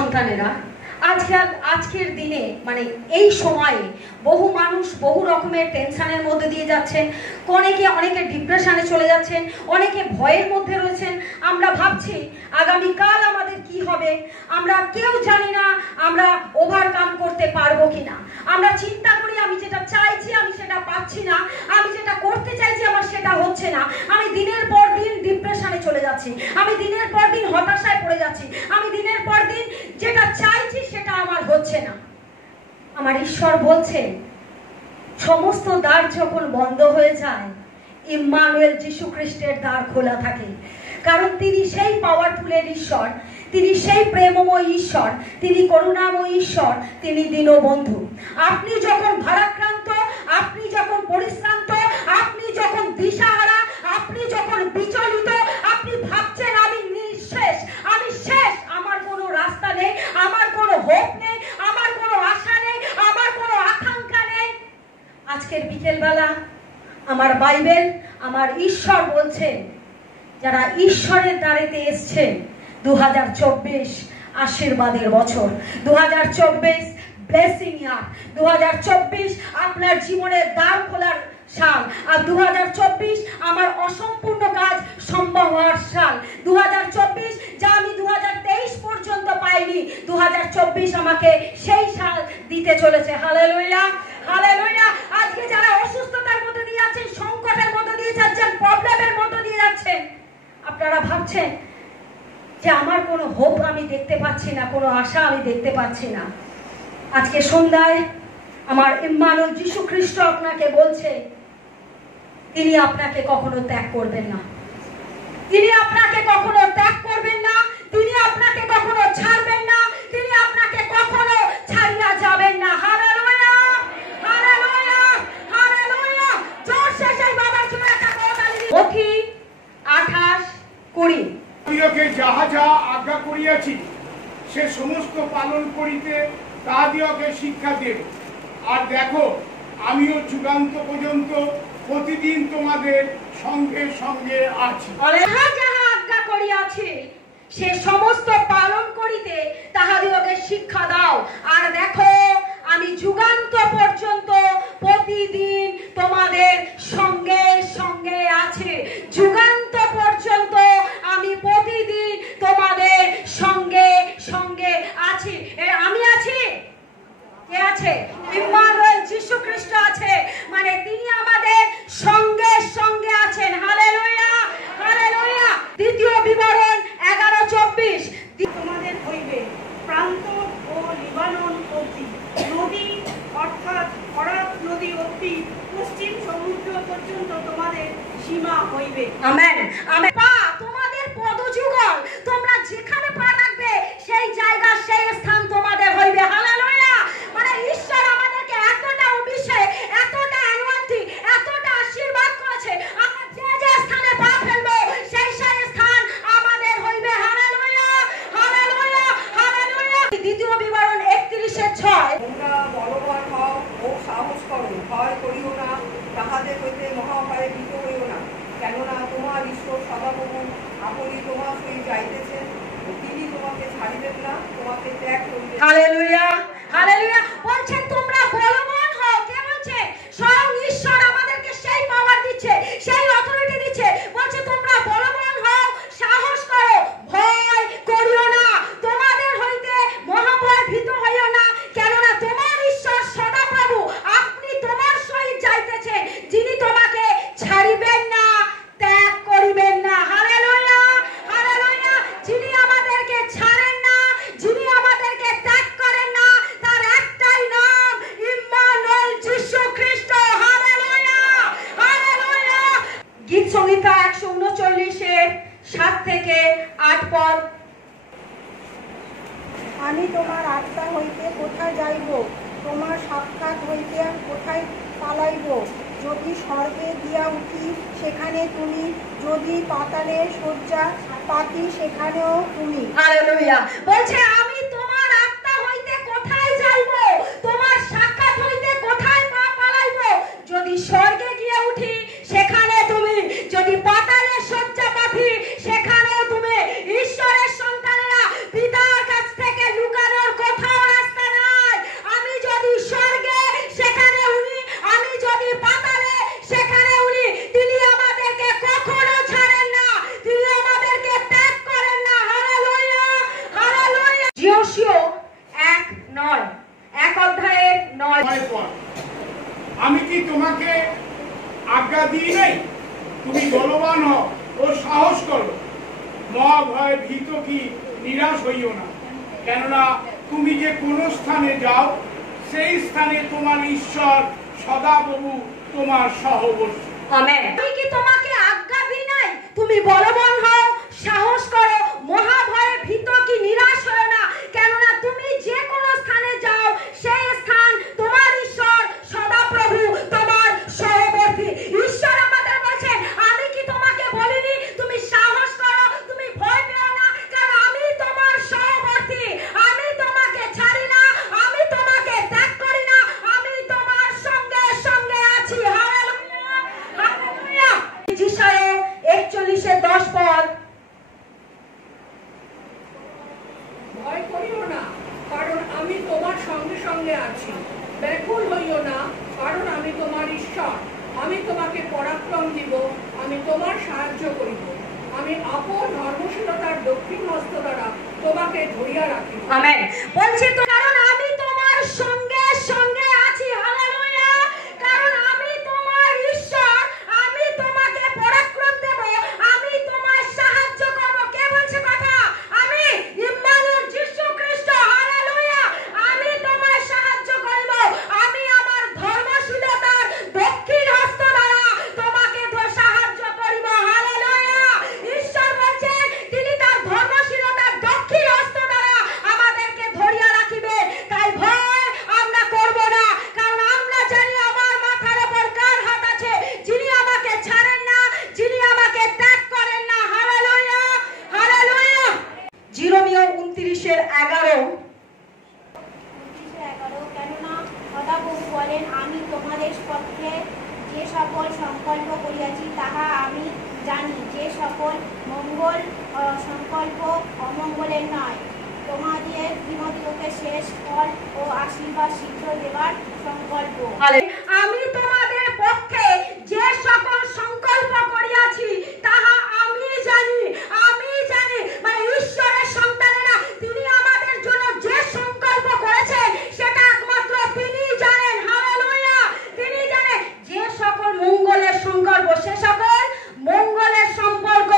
সন্তানেরা, আজকের দিনে মানে এই সময়ে বহু মানুষ বহু রকমের টেনশনের মধ্যে দিয়ে যাচ্ছেন, অনেকে ডিপ্রেশনে চলে যাচ্ছেন, অনেকে ভয়ের মধ্যে রয়েছেন। আমরা ভাবছি আগামীকাল আমাদের কি হবে, আমরা কেউ জানি না আমরা ওভারকাম করতে পারবো কিনা। আমরা চিন্তা করি আমি যেটা চাইছি আমি সেটা পাচ্ছি না, আমি যেটা করতে চাইছি আমার সেটা হচ্ছে না, আমি দিনের পর দিন ডিপ্রেশনে চলে যাচ্ছি, আমি দিনের পর দিন হতাশায় পড়ে যাচ্ছি, আমি দিনের পর দিন যেটা চাইছি সেটা আমার হচ্ছে না। আমার ঈশ্বর বলছে সমস্ত দ্বার যখন বন্ধ হয়ে যায়, ইম্মানুয়েল যিশু খ্রিস্টের দ্বার খোলা থাকে। কারণ তিনি সেই পাওয়ারফুলের ঈশ্বর, তিনি সেই প্রেমময় ঈশ্বর, তিনি করুণাময় ঈশ্বর, তিনি দীনবন্ধু। আপনি যখন ভারাক্রান্ত, আপনি যখন পরিশ্রান্ত, আপনি যখন দিশাহারা, আপনি যখন বিচলিত, আপনি ভাবছেন আমি নিঃশেষ, আমি শেষ, আমার কোনো রাস্তা নেই, আমার কোনো হোপ নেই, আমার কোনো আশা নেই, আমার কোনো আকাঙ্ক্ষা নেই। আজকের বিকেলবেলা আমার বাইবেল, আমার ঈশ্বর বলছেন যারা ঈশ্বরের দ্বারেতে এসছেন, 2024 আশীর্বাদের বছর, 2024 ব্লেসিং ইয়ার, 2024 আপনার জীবনের দ্বার খোলার সাল, আর 2024 আমার অসম্পূর্ণ কাজ সম্ভব হওয়ার সাল। 2024 যা আমি 2023 পর্যন্ত পাইনি, 2024 আমাকে সেই সাল দিতে চলেছে। Hallelujah, hallelujah. আজকে যারা অসুস্থতার মধ্যে দিয়ে যাচ্ছেন, সংকটের মধ্যে দিয়ে যাচ্ছেন, প্রবলেমের মধ্যে দিয়ে যাচ্ছেন, আপনারা ভাবছেন যে আমার কোনো হোপ আমি দেখতে পাচ্ছি না, কোনো আশা আমি দেখতে পাচ্ছি না। আজকে সন্ধ্যায় আমার ইম্মানুয়েল যিশু খ্রিস্ট আপনাকে বলছে তিনি আপনাকে কখনো ত্যাগ করবেন না, তিনি আপনাকে কখনো ত্যাগ করবেন না, তিনি আপনাকে কখনো ছাড়বেন না, তিনি আপনাকে কখনো ছাড়িয়া যাবেন না। Hallelujah, hallelujah, hallelujah. জোরসে সেই বাবার জন্য একটা করতালি দিন। মথি 28:20 প্রিয়কে যাহা যাহা আজ্ঞা করিয়াছি সে সমস্ত পালন করিতে তাহাদিওকে শিক্ষা দেব। আর দেখো আমিও যুগান্ত পর্যন্ত প্রতিদিন তোমাদের সঙ্গে সঙ্গে আছি। যাহা যাহা আজ্ঞা করিয়াছি সে সমস্ত পালন করিতে তাহাদিওকে শিক্ষা দাও। আর দেখো আমি যুগান্ত পর্যন্ত প্রতিদিন তোমাদের সঙ্গে সঙ্গে আছি। যুগান্ত পর্যন্ত আমি প্রতিদিন তোমাদের সঙ্গে সঙ্গে আছি। আমি আছি, কে আছে? ইম্মানুয়েল যিশু খ্রিস্ট আছে, মানে তিনি আমাদের সঙ্গে সঙ্গে আছেন। Hallelujah, hallelujah. দ্বিতীয় বিবরণ 11:24 তোমাদের হইবে প্রান্ত ও লিবানন অবধি, নদী অর্থাৎ ফরাত নদী অবধি পশ্চিম সমুদ্র পর্যন্ত তোমাদের সীমা হইবে। Amen, amen. পা তোমাদের পদযুগল, তোমরা যেখানে পা রাখবে সেই জায়গা সেই স্থান তোমাদের হইবে। হালেলুয়া। মানে ঈশ্বর আমাদেরকে এতটা অভিষেক, এতটা অ্যানোইন্টিং, এতটা আশীর্বাদ করেছে, আমরা যে যে স্থানে পা ফেলবো সেই সেই স্থান আমাদের হইবে। Hallelujah, hallelujah, hallelujah. দ্বিতীয় বিবরণ 31:6 তোমরা বলবান হও ও সাহস করো, ভয় করিও না, তাহাদের হইতে মহাভয়ে ভীত হইও না। কেননা তোমার ঈশ্বর সদাপ্রভু আপনি তোমার সহিত যাইতেছেন, তিনি তোমাকে ছাড়িবেন না, তোমাকে ত্যাগ করিবেন। Hallelujah, hallelujah. বলছেন তোমরা বলবান হও। কে বলছে? স্বয়ং ঈশ্বর আমাদেরকে সেই পাওয়ার দিচ্ছে, সেই অথরিটি দিচ্ছে। বলছে তোমরা বলবান হও, সাহস করো, ভয় করিও না, তোমাদের হইতে মহাভয় ভীত হইও না। কেননা তোমার ঈশ্বর সদাপ্রভু আপনি তোমার সহিত যাইতেছেন, যিনি তোমাকে ছাড়িবেন না, ত্যাগ করিবেন না। Hallelujah, hallelujah. যিনি আমাদেরকে ছাড়েন না, যিনি আমাদেরকে ত্যাগ করেন না, তার একটাই নাম ইম্মানুয়েল যিশু খ্রিস্ট। Hallelujah, hallelujah. গীত সংহিতা 139:7-8 পদ। আমি তোমার আত্মা হইতে কোথায় যাইব, তোমার সাক্ষাৎ হইতে কোথায় পালাইব? যদি স্বর্গে দিয়া উঠি সেখানে তুমি, যদি পাতালে শয্যা পাতি সেখানেও তুমি। হালেলুয়া। বলছে আমি তোমার আত্মা হইতে কোথায় যাইব, তোমার সাক্ষাৎ হইতে কোথায় পা পালাইব? যদি স্বর্গে গিয়ে উঠি সেখানে তুমি, যদি পাতালে শয্যা পাতি সেখানেও তুমি। ঈশ্বরের সন্তানেরা পিতার কাছ থেকে লুকায় যোশীয় 1:9, 1 অধ্যায়ের 9 পর আমি কি তোমাকে আজ্ঞা দিই নাই? তুমি বলবান হও ও সাহস করো, মহাভয়ে ভীত কি নিরাশ হইও না, কেননা তুমি যে কোনো স্থানে যাও সেই স্থানে তোমার ঈশ্বর সদাপ্রভু তোমার সহবর্তী। আমেন। আমি কি তোমাকে আজ্ঞা দিই নাই? তুমি বলবান হও, সাহস করো, মহাভয়ে ভীত কি নিরাশ হও না, কেননা তুমি যে কোনো স্থানে যাও সেই স্থান তোমার ঈশ্বর সদাপ্রভু তোমার সহবর্তী। ঈশ্বর আমাদের বলছেন, আমি কি তোমাকে বলিনি তুমি সাহস করো, তুমি ভয় পেও না, কারণ আমি তোমার সহবর্তী, আমি তোমাকে ছাড়ি না, আমি তোমাকে ত্যাগ করি না, আমি তোমার সঙ্গে সঙ্গে আছি। Hallelujah, hallelujah. যিশায়া 41:10 পদ। ভয় করিও না, কারণ আমি তোমার সঙ্গে সঙ্গে আছি। ব্যাকুল হইও না, কারণ আমি তোমার ঈশ্বর। আমি তোমাকে পরাক্রম দিব, আমি তোমার সাহায্য করিব। আমি আপন ধর্মশীলতার দক্ষিণ হস্ত দ্বারা তোমাকে ধরিয়া রাখিব। আমেন। বলছে তো, কারণ আমি তোমার সঙ্গে সঙ্গে আছি। হালেলুয়া। কারণ আমি তোমার ঈশ্বর, আমি তোমাকে পরাক্রম দেব, আমি তোমার সাহায্য করব। কে বলছে কথা? আমি, ইম্মানুয়েল, যীশু খ্রিস্ট। হালেলুয়া। আমি তোমার সাহায্য করব, আমি আমার ধর্মশীলতার দক্ষিণ হস্ত দ্বারা তোমাকে সাহায্য করব। হালেলুয়া। ঈশ্বর বলছেন তিনি তার ধর্মশীলতার দক্ষিণ হস্ত দ্বারা আমাদেরকে ধরিয়া রাখিবে। তাই ভয় আমরা করব না, কারণ আমরা জানি আমার মাথার উপর কার হাত আছে, যিনি আমাকে ছাড়েন না, যিনি আমাকে ত্যাগ করেন না। Hallelujah, hallelujah. জিরোমিয় 29:11। কেননা সদাপ্রভু বলেন, আমি তোমাদের পক্ষে যে সকল সংকল্প করিয়াছি তাহা আমি জানি, যে সকল মঙ্গল সংকল্প অমঙ্গলের নয়, তোমাদের বিমতকে শেষ ফল ও আশীর্বাদ শীঘ্র দেবার সংকল্প। আমি তোমাদের পক্ষে যে সকল সংকল্প করিয়াছি তাহা আমি জানি, আমি জানি। মানে ঈশ্বরের সন্তানেরা, তিনি আমাদের জন্য যে সংকল্প করেছেন সেটা একমাত্র তিনি জানেন। হালেলুয়া। তিনি জানেন যে সকল মঙ্গলের সংকল্প, সে সকল মঙ্গলের সম্পর্ক,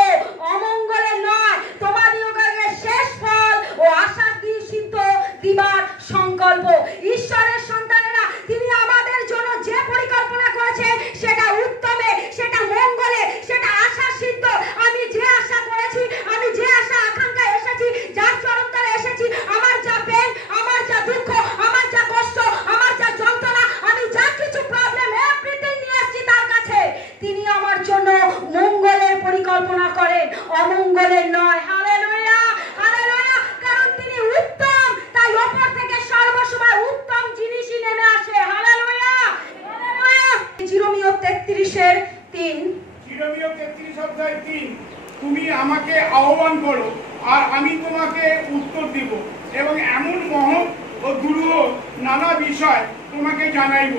অমঙ্গলের নয়। তোমাদিগকে শেষ ফল ও আশার সিদ্ধ দিবার সংকল্প। ঈশ্বরের সন্তানেরা, তিনি আমাদের জন্য যে পরিকল্পনা করেছেন সেটা উত্তমে, সেটা মঙ্গলে, সেটা আশা সিদ্ধ। আমি যে আশা করেছি, আমি যে আশা আকাঙ্ক্ষায় এসেছি, যার চরণতলে এসেছি, আমার যা পেন, আমার যা দুঃখ, আমার যা কষ্ট, আমার যা যন্ত্রণা, আমি যা কিছু প্রবলেম, এভরিথিং নিয়ে আসছি তার কাছে। তিনি আমার জন্য মঙ্গলের পরিকল্পনা করেন, অমঙ্গলের নয়। Hallelujah, hallelujah. কারণ তিনি উত্তম, তাই ওপর থেকে সর্বসময় উত্তম জিনিসই নেমে আসে। Hallelujah, hallelujah. জিরোমিয় 33:3। জিরোমিয় 33:3। তুমি আমাকে আহ্বান করো আর আমি তোমাকে উত্তর দিব, এবং এমন মহৎ ও দুরূহ নানা বিষয় তোমাকে জানাইব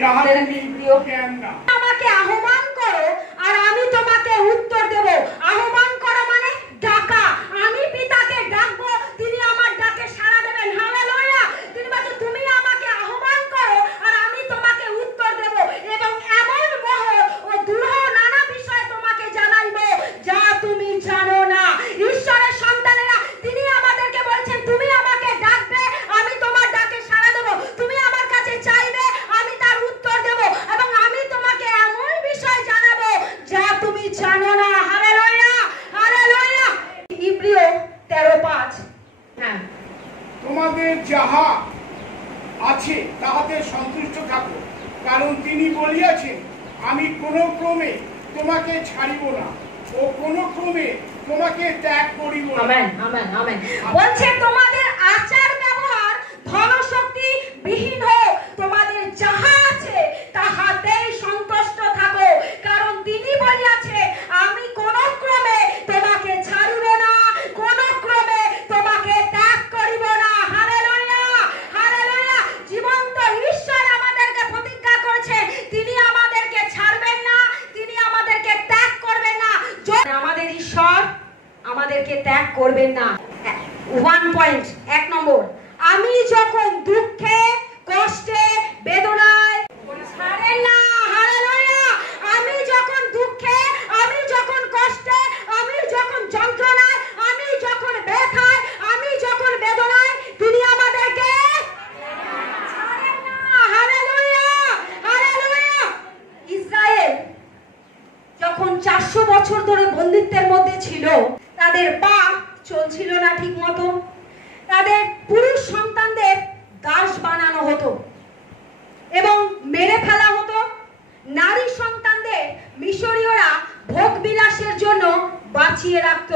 যাহা তুমি জ্ঞান না। আমাকে আহ্বান করো আর আমি তোমাকে উত্তর দেব। আহ্বান করো মানে ডাকা। আমি পিতাকে ডাকবো, তিনি আমার ডাকে সাড়া দেবেন। হালেলুয়া। তিনি বলছেন, তুমি আমাকে আহ্বান করো আর আমি তোমাকে উত্তর দেব, এবং এমন মহৎ ও দুরূহ নানা বিষয় তোমাকে জানাইব যা তুমি জানো না। ঈশ্বরের সন্তানেরা, তিনি আমাদেরকে বলছেন, তুমি আমাকে ডাকবে, আমি তোমার ডাকে সাড়া দেব। তুমি আমার কাছে চাইবে, আমি তার উত্তর দেব, এবং আমি তোমাকে এমন বিষয় জানাবো যা তুমি জানো না। Hallelujah, hallelujah. ইব্রিয় 13:5। হ্যাঁ। তোমাদের যাহা আছে তাহাতে সন্তুষ্ট থাকো, কারণ তিনি বলিয়াছেন, আমি কোনো ক্রমে তোমাকে ছাড়িব না ও কোনো ক্রমে তোমাকে ত্যাগ করিব না। Amen, amen, amen. বলছে তোমাদের আচার ব্যবহার ধনশক্তি বিহীন হোক, তোমাদের যাহা আছে তাহাতেই সন্তুষ্ট থাকো, কারণ তিনি বলিয়াছে, আমি কোন ক্রমে তোমাকে ছাড়িব না, কোন ক্রমে তোমাকে ত্যাগ করিব না। Hallelujah, hallelujah. জীবন্ত ঈশ্বর আমাদেরকে প্রতিজ্ঞা করেছে, তিনি আমাদেরকে ছাড়বেন না, তিনি আমাদেরকে ত্যাগ করবেন না। আমাদের ঈশ্বর আমাদেরকে ত্যাগ করবেন না। 1 পয়েন্ট পয়েন্ট, 1 নম্বর, আমি যখন দুঃখে কষ্টে বেদনায় ছাড়েন না। হালেলুয়া। আমি যখন দুঃখে, আমি যখন কষ্টে, আমি যখন যন্ত্রণায়, আমি যখন ব্যথায়, আমি যখন বেদনায়, তিনি আমাদেরকে ছাড়েন না। Hallelujah, hallelujah. ইসরায়েল যখন 400 বছর ধরে বন্দিত্বের মধ্যে ছিল, তাদের পা চলছিল না ঠিক মতো, তাদের পুরুষ সন্তানদের দাস বানানো হতো এবং মেরে ফেলা হতো। নারী সন্তানদের মিশরীয়রা ভোগ বিলাসের জন্য বাঁচিয়ে রাখত।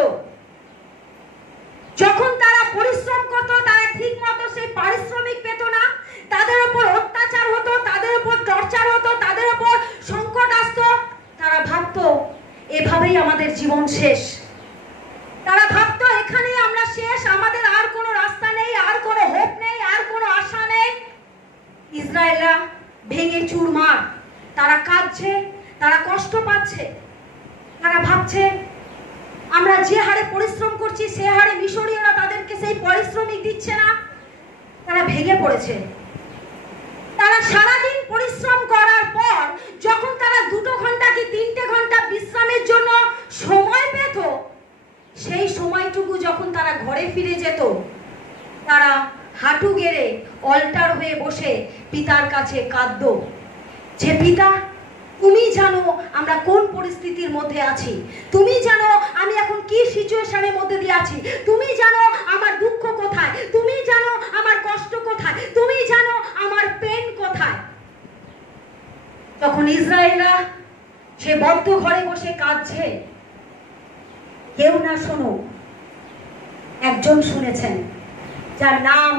যখন তারা পরিশ্রম করত, তারা ঠিক মতো সেই পারিশ্রমিক পেত না, তাদের উপর অত্যাচার হতো, তাদের উপর টর্চার হতো, তাদের উপর সংকট আসতো। তারা ভাবতো এভাবেই আমাদের জীবন শেষ। তারা ভাবতো এখানেই আমরা শেষ, আমাদের আর কোনো রাস্তা নেই, আর কোনো হোপ নেই, আর কোনো আশা নেই। ইসরায়েলরা ভেঙে চুরমার, তারা কাঁদছে, তারা কষ্ট পাচ্ছে, তারা ভাবছে আমরা যে হারে পরিশ্রম করছি সে হারে মিশরীয়রা তাদেরকে সেই পারিশ্রমিক দিচ্ছে না। তারা ভেঙে পড়েছে। তারা সারাদিন পরিশ্রম করার পর যখন তারা 2 ঘন্টা কি 3 ঘন্টা বিশ্রামের জন্য সময় পেত, সেই সময়টুকু যখন তারা ঘরে ফিরে যেত, তারা হাঁটু গেড়ে অল্টার হয়ে বসে পিতার কাছে কাঁদতো যে পিতা, তুমি জানো আমরা কোন পরিস্থিতির মধ্যে আছি, তুমি জানো আমি এখন কি সিচুয়েশনের মধ্যে দিয়ে আছি, তুমি জানো আমার দুঃখ কোথায়, তুমি জানো আমার কষ্ট কোথায়, তুমি জানো আমার পেন কোথায়। তখন ইসরায়েলরা সে বদ্ধ ঘরে বসে কাঁদছে। কেউ না শোনো, একজন শুনেছেন, যার নাম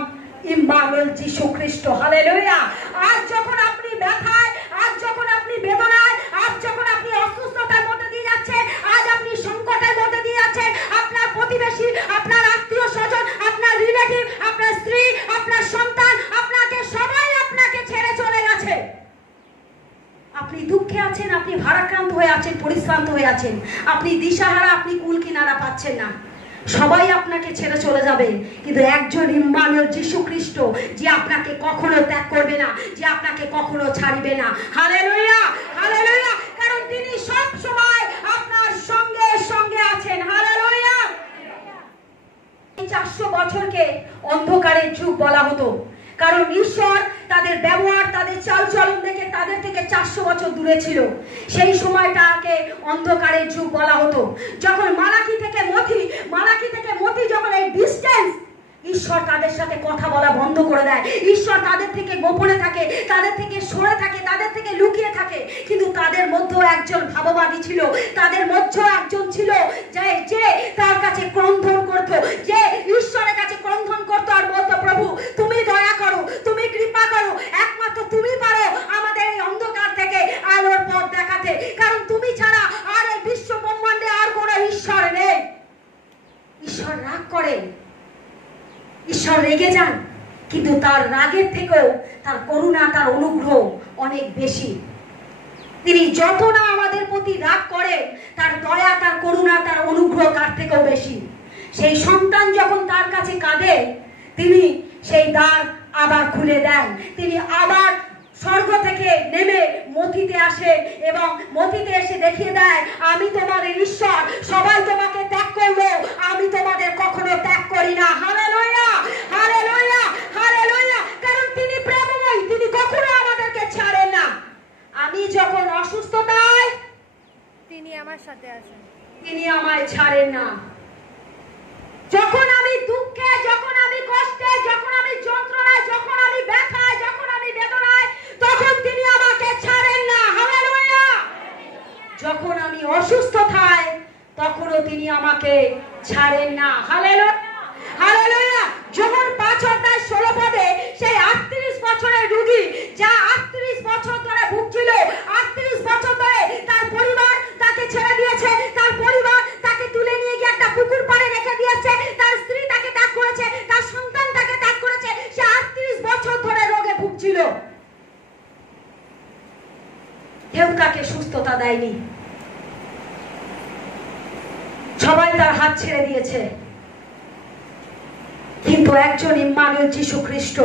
ইম্মানুয়েল যীশু খ্রিস্ট। হালেলুয়া। আজ যখন আপনি ব্যথায়, আজ যখন আপনি বেদনায়, আজ যখন আপনি অসুস্থতার মধ্যে দিয়ে যাচ্ছেন, আজ আপনি সংকটের মধ্যে দিয়ে যাচ্ছেন, আপনার প্রতিবেশী, আপনার আত্মীয় স্বজন, আপনার রিলেটিভ, আপনার স্ত্রী, আপনার সন্তান, আপনাকে সবাই আপনাকে ছেড়ে চলে গেছে, আপনি দুঃখে আছেন, আপনি ভারাক্রান্ত হয়ে আছেন, পরিশ্রান্ত হয়ে আছেন, আপনি দিশাহারা, আপনি কুল কিনারা পাচ্ছেন না, সবাই আপনাকে ছেড়ে চলে যাবে, কিন্তু একজন ইম্মানুয়েল যীশু খ্রিস্ট, যে আপনাকে কখনো ত্যাগ করবে না, যে আপনাকে কখনো ছাড়বে না। Hallelujah, hallelujah. কারণ তিনি সব সময় আপনার সঙ্গে সঙ্গে আছেন। হালেলুয়া। 400 বছরকে অন্ধকারের যুগ বলা হতো, কারণ ঈশ্বর তাদের ব্যবহার, তাদের চালচলন দেখে তাদের থেকে 400 বছর দূরে ছিল। সেই সময়টাকে অন্ধকারের যুগ বলা হতো। যখন মালাকি থেকে মথি যখন এই ডিস্টেন্স, ঈশ্বর তাদের সাথে কথা বলা বন্ধ করে দেয়, ঈশ্বর তাদের থেকে গোপনে থাকে, তাদের থেকে সরে থাকে, তাদের থেকে লুকিয়ে থাকে। কিন্তু তাদের মধ্যেও একজন ভাববাদী ছিল, তাদের মধ্যেও একজন ছিল যে তার কাছে ক্রন্দন করত, যে ঈশ্বরের কাছে ক্রন্দন করতো আর বলতো, প্রভু তুমি দয়া করো, তুমি কৃপা করো, একমাত্র তুমি পারো আমাদের এই অন্ধকার থেকে আলোর পথ দেখাতে, কারণ তুমি ছাড়া আর এই বিশ্ব ব্রহ্মাণ্ডে আর কোনো ঈশ্বর নেই। ঈশ্বর রাগ করেন, ঈশ্বর রেগে যান, কিন্তু তার রাগের থেকেও তার করুণা, তার অনুগ্রহ অনেক বেশি। তিনি যত না আমাদের প্রতি রাগ করেন, তার দয়া, তার করুণা, তার অনুগ্রহ তার থেকেও বেশি। সেই সন্তান যখন তার কাছে কাঁদে, তিনি সেই দ্বার আবার খুলে দেন, তিনি আবার স্বর্গ থেকে নেমে মথিতে আসে এবং মথিতে এসে দেখিয়ে দেয়, আমি তোমাদের ঈশ্বর, সবাই তোমাকে ত্যাগ করলো, আমি তোমাদের কখনো ত্যাগ করি না। Hallelujah, hallelujah, hallelujah. কারণ তিনি প্রেমময়, তিনি কখনো আমাদেরকে ছাড়েন না। আমি যখন অসুস্থতায়, তিনি আমার সাথে আছেন, তিনি আমায় ছাড়েন না। যখন আমি দুঃখে, যখন আমি কষ্টে, যখন আমি যন্ত্রণায়, যখন আমি ব্যথায়, যখন আমি বেদনায়, তখন তিনি আমাকে ছাড়েন না। হালেলুয়া। যখন আমি অসুস্থতায়, তখনও তিনি আমাকে ছাড়েন না। Hallelujah, hallelujah. যখন 5 অধ্যায় 16 পদে সেই 38 বছরের রোগী, যা 38 বছর ধরে ভুগছিল, 38 বছর ধরে তার পরিবার তাকে ছেড়ে দিয়েছে, তার পরিবার তাকে তুলে নিয়ে গিয়ে একটা পুকুর পাড়ে রেখে দিয়েছে, তার স্ত্রী তাকে ত্যাগ করেছে, তার সন্তান তাকে ত্যাগ করেছে, সে 38 বছর ধরে রোগে ভুগছিল, কেউ তাকে সুস্থতা দেয়নি, সবাই তার হাত ছেড়ে দিয়েছে। কিন্তু কিন্তু একজন ইম্মানুয়েল যীশু খ্রিস্ট,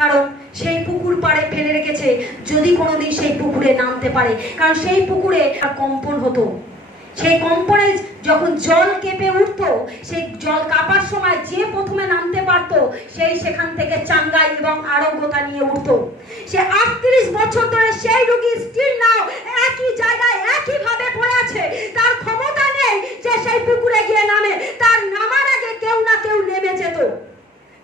কারণ সেই পুকুর পাড়ে ফেলে রেখেছে যদি কোনোদিন সেই পুকুরে নামতে পারে, কারণ সেই পুকুরে কম্পন হতো। সেই কম্পনে যখন জল কেঁপে উঠতো, সেই জল কাঁপার সময় যে প্রথমে নামতে পারত সেই সেখান থেকে চাঙ্গাই এবং আরোগ্যতা নিয়ে উঠতো। সে 38 বছর ধরে সেই রোগী স্টিল নাও একই জায়গায় একইভাবে পড়ে আছে। তার ক্ষমতা নেই যে সেই পুকুরে গিয়ে নামে, তার নামার আগে কেউ না কেউ নেমে যেত।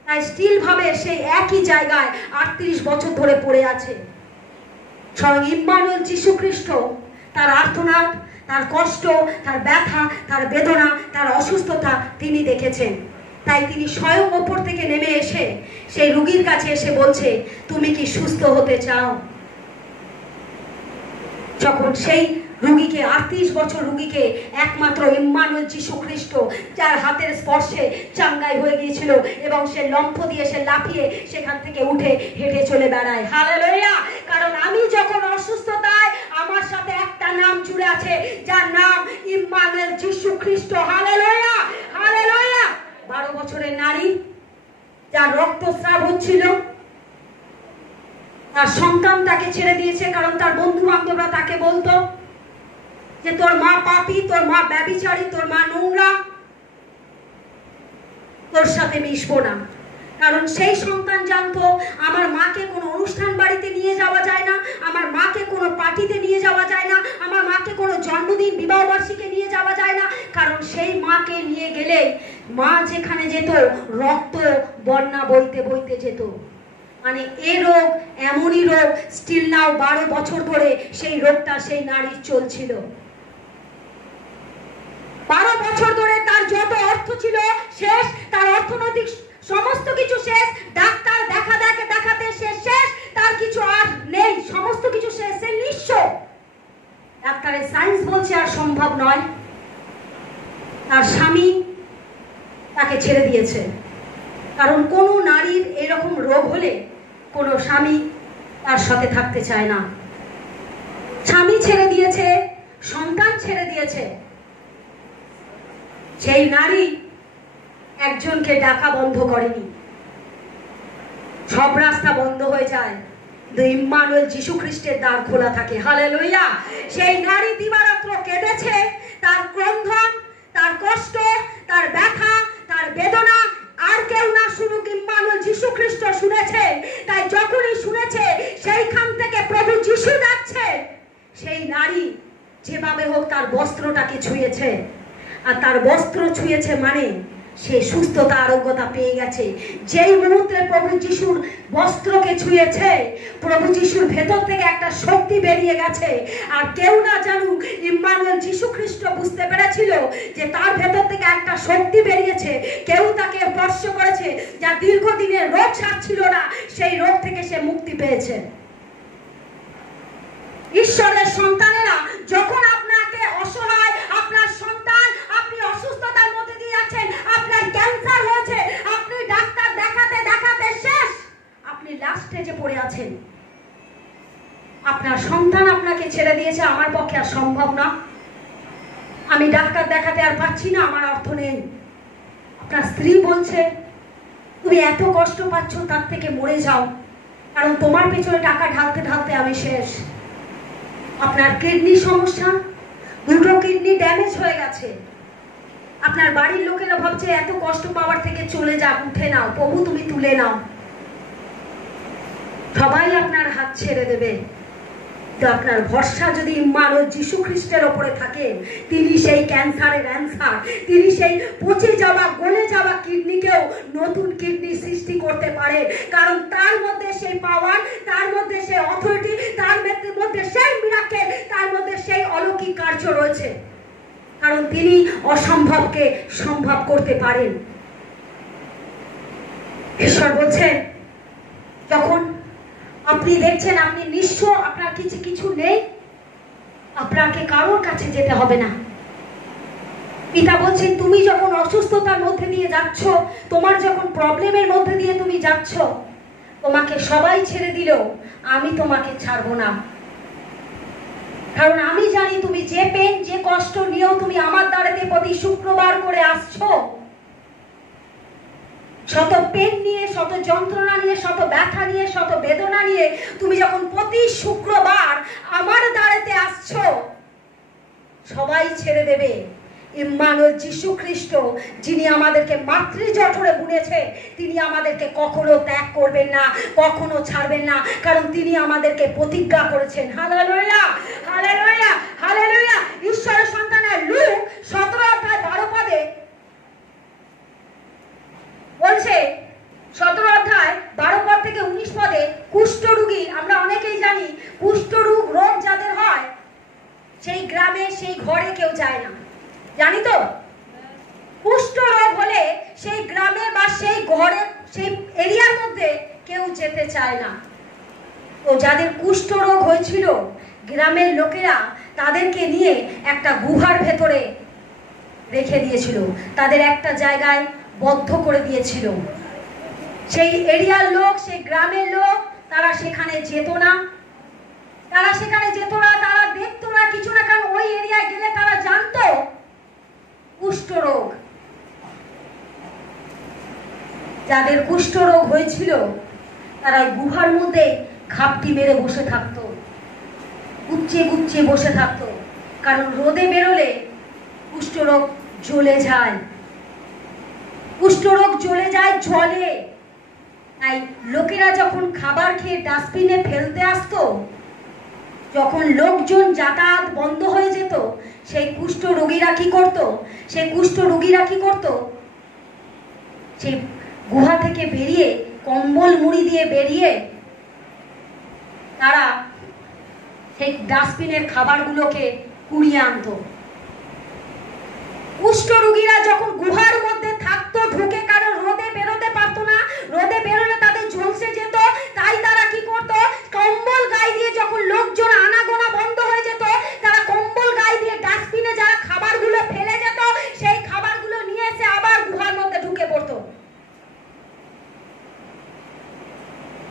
তাই স্টিল ভাবে সেই একই জায়গায় 38 বছর ধরে পড়ে আছে। স্বয়ং ইম্মানুয়েল যীশু খ্রিস্ট তার আর্তনাদ, তার কষ্ট, তার ব্যথা, তার বেদনা, তার অসুস্থতা তিনি দেখেছেন। তাই তিনি স্বয়ং ওপর থেকে নেমে এসে সেই রোগীর কাছে এসে বলছে, তুমি কি সুস্থ হতে চাও? যখন সেই রোগীকে 38 বছর রোগীকে একমাত্র ইম্মানুয়েল যীশু খ্রিস্ট, যার হাতের স্পর্শে চাঙ্গাই হয়ে গিয়েছিল এবং সে লম্ফ দিয়ে সে লাফিয়ে সেখান থেকে উঠে হেঁটে চলে বেড়ায়। হালেলুয়া! কারণ আমি যখন অসুস্থতায়, আমার সাথে একটা নাম জুড়ে আছে, যার নাম ইম্মানুয়েল যীশু খ্রিস্ট। হালেলুয়া! হালেলুয়া! 12 বছরের নারী, যার রক্তস্রাব হচ্ছিল, তার সন্তান তাকে ছেড়ে দিয়েছে, কারণ তার বন্ধু বান্ধবরা তাকে বলতো যে তোর মা পাপী, তোর মা ব্যভিচারী, তোর মা নোংরা, তোর সাথে মিশবো না। কারণ সেই সন্তান জানতো আমার মাকে কোনো অনুষ্ঠান বাড়িতে নিয়ে যাওয়া যায় না, আমার মাকে কোনো পার্টিতে নিয়ে যাওয়া যায় না, আমার মাকে কোনো জন্মদিন বিবাহ বার্ষিকী নিয়ে যাওয়া যায় না, কারণ সেই মাকে নিয়ে গেলে মা যেখানে যেত রক্ত বন্যা বইতে বইতে যেত। মানে এ রোগ এমনই রোগ, স্টিল নাও 12 বছর ধরে সেই রোগটা সেই নারীর চলছিল। 12 বছর ধরে তার যত অর্থ ছিল শেষ, তার অর্থনৈতিক সমস্ত কিছু শেষ, ডাক্তার দেখাতে সে শেষ, তার কিছু আর নেই, সমস্ত কিছু শেষ, সে নিঃস্ব। ডাক্তারের সায়েন্স বলছে আর সম্ভব নয়। তার স্বামী তাকে ছেড়ে দিয়েছে, কারণ কোন নারীর এরকম রোগ হলে কোনো স্বামী তার সাথে থাকতে চায় না। স্বামী ছেড়ে দিয়েছে, সন্তান ছেড়ে দিয়েছে, সেই নারী একজনকে ডাকা বন্ধ করেনি। সব রাস্তা বন্ধ হয়ে যায়, কিন্তু ইম্মানুয়েল যীশু খ্রিস্টের দ্বার খোলা থাকে। হালেলুয়া! সেই নারী দিবারাত্র কেঁদেছে, তার ক্রন্দন, তার কষ্ট, তার ব্যথা, তার বেদনা আর কেউ না শুনুক, ইম্মানুয়েল যীশু খ্রিস্ট শুনেছে। তাই যখনই শুনেছে সেইখান থেকে প্রভু যীশু যাচ্ছে, সেই নারী যেভাবে হোক তার বস্ত্রটাকে ছুঁয়েছে, আর তার বস্ত্র ছুঁয়েছে মানে সে সুস্থতা আরোগ্যতা পেয়ে গেছে। যেই মুহূর্তে প্রভু যিশুর বস্ত্রকে ছুঁয়েছে, প্রভু যিশুর ভেতর থেকে একটা শক্তি বেরিয়ে গেছে। আর কেউ না জানুক, ইম্মানুয়েল যীশু খ্রিস্ট বুঝতে পেরেছিল যে তার ভেতর থেকে একটা শক্তি বেরিয়েছে। কেউ তাকে স্পর্শ করেছে, যা দীর্ঘদিনের রোগ সারছিল না, সেই রোগ থেকে সে মুক্তি পেয়েছে। ঈশ্বরের সন্তানেরা, যখন আপনাকে অসহায়, আপনার সন্তান, আপনি অসুস্থতার মধ্যে দিয়ে যাচ্ছেন, আপনার ক্যান্সার হয়েছে, আপনি ডাক্তার দেখাতে শেষ, আপনি লাস্ট স্টেজে পড়ে আছেন, আপনার সন্তান আপনাকে ছেড়ে দিয়েছে, আমার পক্ষে আর সম্ভব না, আমি ডাক্তার দেখাতে আর পাচ্ছি না, আমার অর্থ নেই। আপনার স্ত্রী বলছে তুমি এত কষ্ট পাচ্ছ, তার থেকে মরে যাও, কারণ তোমার পেছনে টাকা ঢালতে ঢালতে আমি শেষ। আপনার কিডনি সমস্যা, 2টো কিডনি ড্যামেজ হয়ে গেছে, আপনার বাড়ির লোকেরা ভাবছে এত কষ্ট পাওয়ার থেকে চলে যাক, উঠে নাও, প্রভু তুমি তুলে নাও। সবাই আপনার হাত ছেড়ে দেবে, তো আপনার ভরসা যদি ইম্মানুয়েল যীশু খ্রিস্টের ওপরে থাকে, তিনি সেই ক্যান্সারের অ্যান্সার, তিনি সেই পচে যাওয়া গলে যাওয়া কিডনিকেও নতুন কিডনি সৃষ্টি করতে পারে। কারণ তার মধ্যে সেই পাওয়ার, তার মধ্যে সেই অথরিটি, তার মধ্যে সেই মিরাকেল, তার মধ্যে সেই অলৌকিক কার্য রয়েছে। কারণ তিনি অসম্ভবকে সম্ভব করতে পারেন। ঈশ্বর বলছেন, যখন আপনি দেখছেন আপনি নিঃস্ব, আপনার কিছু নেই, আপনাকে কারোর কাছে যেতে হবে না। পিতা বলছেন, তুমি যখন অসুস্থতার মধ্যে দিয়ে যাচ্ছ, তোমার যখন প্রবলেমের মধ্যে দিয়ে তুমি যাচ্ছ, তোমাকে সবাই ছেড়ে দিলেও আমি তোমাকে ছাড়বো না। কারণ আমি জানি তুমি যে পেন, যে কষ্ট নিয়েও তুমি আমার দ্বারাতে প্রতি শুক্রবার করে আসছো, শত পেন নিয়ে, শত যন্ত্রণা নিয়ে, শত ব্যথা নিয়ে, শত বেদনা নিয়ে তুমি যখন প্রতি শুক্রবার আমার দ্বারেতে আসছো, সবাই ছেড়ে দেবে। ইম্মানুয়েল যীশু খ্রিস্ট, যিনি আমাদেরকে মাতৃজঠরে বুনেছে, তিনি আমাদেরকে কখনো ত্যাগ করবেন না, কখনো ছাড়বেন না, কারণ তিনি আমাদেরকে প্রতিজ্ঞা করেছেন। Hallelujah, hallelujah, hallelujah. ঈশ্বরের সন্তানের লুক 17:12 বলছে, 17:12 থেকে 19 কুষ্ঠরোগী, আমরা অনেকেই জানি কুষ্ঠরোগ রোগ যাদের হয় সেই গ্রামে সেই ঘরে কেউ যায় না, জানি তো? কুষ্ঠ রোগ হলে সেই গ্রামে বা সেই ঘরে সেই এরিয়ার মধ্যে কেউ যেতে চায় না। তো যাদের কুষ্ঠ রোগ হয়েছিল, গ্রামের লোকেরা তাদেরকে নিয়ে একটা গুহার ভেতরে রেখে দিয়েছিল, তাদের একটা জায়গায় বদ্ধ করে দিয়েছিল। সেই এরিয়ার লোক, সেই গ্রামের লোক, তারা সেখানে যেত না, তারা দেখতো না কিছু না, কারণ ওই এরিয়ায় গেলে তারা জানতো কুষ্ঠরোগ। যাদের কুষ্ঠরোগ হয়েছিল তারা গুহার মধ্যে ঘাপটি মেরে বসে থাকতো, গুছিয়ে গুছিয়ে বসে থাকতো, কারণ রোদে বেরোলে কুষ্ঠরোগ জ্বলে যায়, কুষ্ঠরোগ জ্বলে যায় জলে। তাই লোকেরা যখন খাবার খেয়ে ডাস্টবিনে ফেলতে আসতো, যখন লোকজন যাতায়াত বন্ধ হয়ে যেত, সেই কুষ্ঠ রোগীরা কি করতো? সেই গুহা থেকে বেরিয়ে, কম্বল মুড়ি দিয়ে বেরিয়ে, তারা সেই ডাস্টবিনের খাবারগুলোকে কুড়িয়ে আনতো। কুষ্ঠ রোগীরা যখন গুহার মধ্যে থাকতো ঢুকে, কারণ রোদে বেরোতে পারতো না, রোদে বেরোলে তাদের ঝলসে যেত, তাই তারা কি করতো? কম্বল গায়ে দিয়ে, যখন লোকজন আনাগোনা বন্ধ হয়ে যেত, তারা কম্বল গায়ে দিয়ে ডাস্টবিনে যারা খাবারগুলো ফেলে যেত, সেই খাবারগুলো নিয়ে এসে আবার গুহার মধ্যে ঢুকে পড়তো।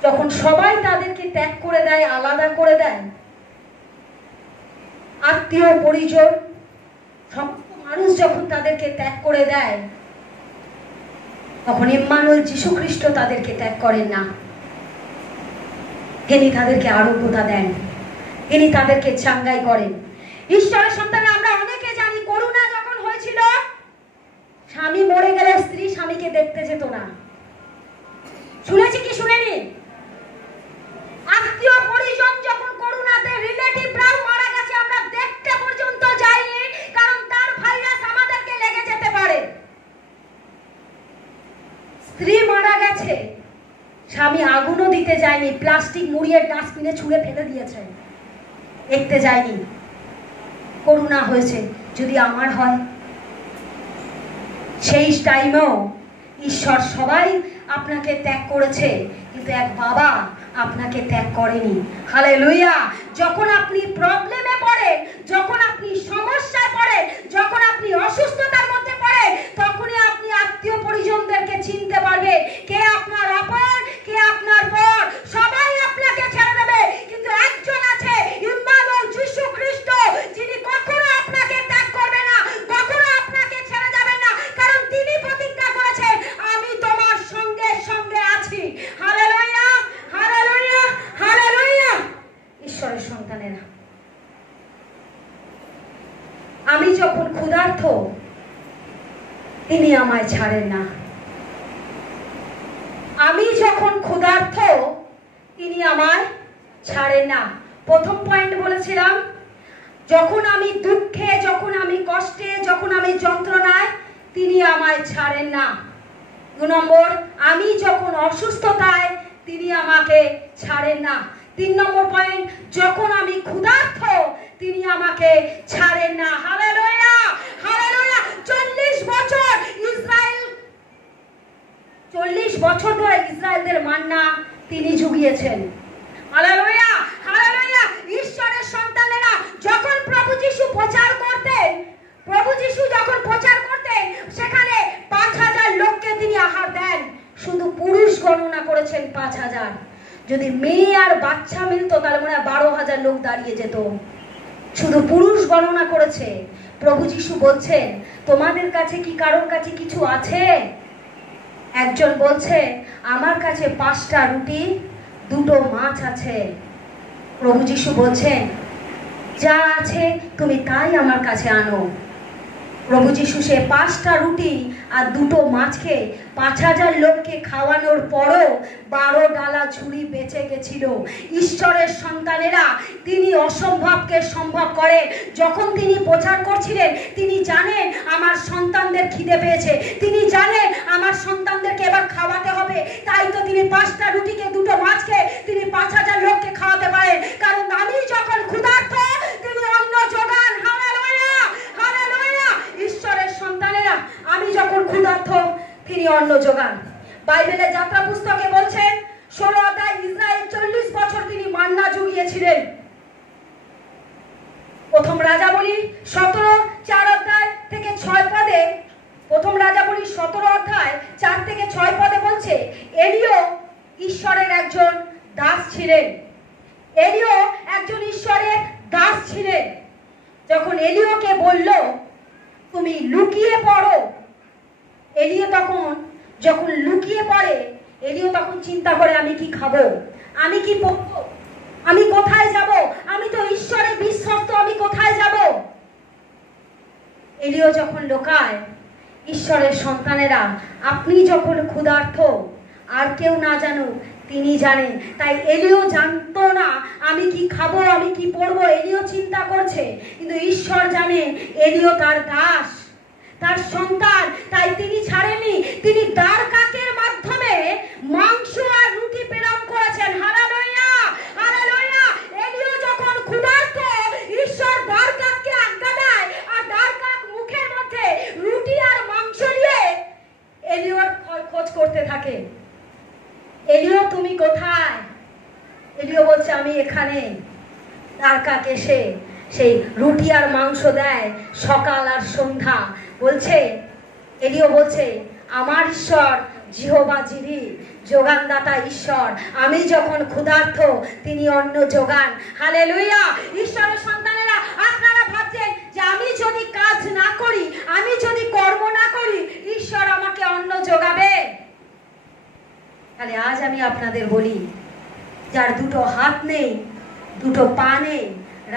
যখন সবাই তাদেরকে ত্যাগ করে দেয়, আলাদা করে দেয়, আত্মীয় পরিজন সমস্ত মানুষ যখন তাদেরকে ত্যাগ করে দেয়, তখন ইম্মানুয়েল যীশু খ্রিস্ট তাদেরকে ত্যাগ করেন না। তিনি তাদেরকে আরোগ্যতা দেন, তিনি তাদেরকে চাঙ্গাই করেন। ঈশ্বরের সন্তান, আমরা অনেকে জানি করোনা যখন হয়েছিল, স্বামী মরে গেলে স্ত্রী স্বামীকে দেখতে যেত না। শুনেছি কি শুনেনি? আত্মীয় পরিজন যখন করোনাতে রিলেটিভরাও মারা গেছে, আমরা দেখতে পর্যন্ত যাইনি, কারণ তার ভাইরাস আমাদেরকে লেগে যেতে পারে। স্ত্রী মারা গেছে, স্বামী আগুনও দিতে যায়নি, প্লাস্টিক মুড়িয়ে ডাস্টবিনে ছুঁড়ে ফেলে দিয়েছে, দেখতে যায়নি। করোনা হয়েছে, যদি আমার হয়, সেই টাইমেও ঈশ্বর সবাই আপনাকে ত্যাগ করেছে, কিন্তু এক বাবা আপনাকে ত্যাগ করেনি। হালেলুয়া। যখন আপনি প্রবলেমে পড়েন, যখন আপনি সমস্যায় পড়েন, যখন আপনি অসুস্থতার মধ্যে পড়েন, তখনই আপনি আত্মীয় পরিজনদেরকে চিনতে পারবেন কে আপনার আপন, কে আপনার পর। সবাই আপনাকে ছেড়ে দেবে, কিন্তু একজন আছে, ইম্মানুয়েল যীশু খ্রিস্ট, যিনি কখনো আপনাকে ত্যাগ করবে না, কখনো আপনাকে ছেড়ে যাবেন না, কারণ তিনি প্রতিজ্ঞা করেছেন, আমি তোমার সঙ্গে সঙ্গে আছি। Hallelujah, hallelujah, hallelujah. ঈশ্বরের সন্তানেরা, আমি যখন ক্ষুধার্ত, তিনি আমায় ছাড়েন না। আমি যখন ক্ষুধার্ত, তিনি আমায় ছাড়েন না। প্রথম পয়েন্ট বলেছিলাম, যখন আমি দুঃখে, যখন আমি কষ্টে, যখন আমি যন্ত্রণায়, তিনি আমায় ছাড়েন না। 2 নম্বর, আমি যখন অসুস্থতায়, তিনি আমাকে ছাড়েন না। 3 নম্বর পয়েন্ট, যখন আমি ক্ষুধার্ত, তিনি আমাকে ছাড়েন না। Hallelujah, hallelujah. 40 বছর ধরে ইসরায়েলদের মান্না তিনি জুগিয়েছেন। Hallelujah, hallelujah. ঈশ্বরের সন্তানেরা, যখন প্রভু যীশু প্রচার করতেন, সেখানে 5000 লোককে তিনি আহার দেন। শুধু পুরুষ গণনা করেছেন 5000। যদি মেয়ে আর বাচ্চা মিলতো, তাহলে মনে হয় 12,000 লোক দাঁড়িয়ে যেত। শুধু পুরুষ গণনা করেছে। প্রভু যীশু বলছেন, তোমাদের কাছে কি কারোর কাছে কিছু আছে? একজন বলছে আমার কাছে 5টা রুটি 2টো মাছ আছে। প্রভু যিশু বলছেন যা আছে তুমি তাই আমার কাছে আনো। প্রভু যিশু সে 5টা রুটি আর 2টো মাছকে 5000 লোককে খাওয়ানোর পরও 12 ডালা ঝুড়ি বেঁচে গেছিল। ঈশ্বরের সন্তানেরা তিনি অসম্ভবকে সম্ভব করে। যখন তিনি প্রচার করছিলেন তিনি জানেন আমার সন্তানদের খিদে পেয়েছে, তিনি জানেন আমার সন্তানদেরকে এবার খাওয়াতে হবে, তাই তো তিনি 5টা রুটিকে 2টো মাছকে তিনি 5000 লোককে খাওয়াতে পারেন। কারণ আমি যখন ক্ষুধার্ত তিনি অন্ন যোগান। Hallelujah, hallelujah. ঈশ্বরের সন্তানেরা আমি যখন ক্ষুধার্ত তিনি অন্ন যোগান। বাইবেলের যাত্রা পুস্তকে বলছেন 16 অধ্যায় ইসরায়েল 40 বছর তিনি মান্না জুগিয়েছিলেন। প্রথম রাজাবলী 17 অধ্যায় থেকে 6 পদে, প্রথম রাজাবলী 17 অধ্যায় 4 থেকে 6 পদে বলছে এলিও ঈশ্বরের একজন দাস ছিলেন। এলিও একজন ঈশ্বরের দাস ছিলেন। যখন এলিওকে বলল তুমি লুকিয়ে পড়ো, এলিও তখন যখন লুকিয়ে পড়ে এলিও তখন চিন্তা করে আমি কি খাবো, আমি কি পড়বো, আমি কোথায় যাব, আমি তো ঈশ্বরে বিশ্বস্ত, আমি কোথায় যাব। এলিও যখন লোকায়, ঈশ্বরের সন্তানেরা আপনি যখন ক্ষুধার্ত আর কেউ না জানুক তিনি জানেন। তাই এলিও জানতো না আমি কি খাবো, আমি কি পড়বো, এলিও চিন্তা করছে, কিন্তু ঈশ্বর জানেন এলিও তার দাস, তার সন্তান, তাই তিনি ছাড়েননি। তিনি দ্বারকাকের মাধ্যমে মাংস আর রুটি প্রেরণ করেছেন। Hallelujah, hallelujah. এলিও যখন ক্ষুধার্ত ঈশ্বর দ্বারকাকে আজ্ঞা দেয় আর দ্বারকাক মুখের মধ্যে রুটি আর মাংস নিয়ে এলিওর খোঁজ করতে থাকে। এলিও তুমি কোথায়? এলিও বলছে আমি এখানে। দ্বারকাক এসে সেই রুটি আর মাংস দেয় সকাল আর সন্ধ্যা। বলছে এলিও বলছে আমার ঈশ্বর জিহোবা জিরি, যোগানদাতা ঈশ্বর, আমি যখন ক্ষুধার্ত তিনি অন্ন যোগান। হালেলুয়া। ঈশ্বরের সন্তানেরা আপনারা ভাবছেন যে আমি যদি কাজ না করি, আমি যদি কর্ম না করি ঈশ্বর আমাকে অন্ন যোগাবে। তাহলে আজ আমি আপনাদের বলি যার 2টো হাত নেই, 2টো পা নেই,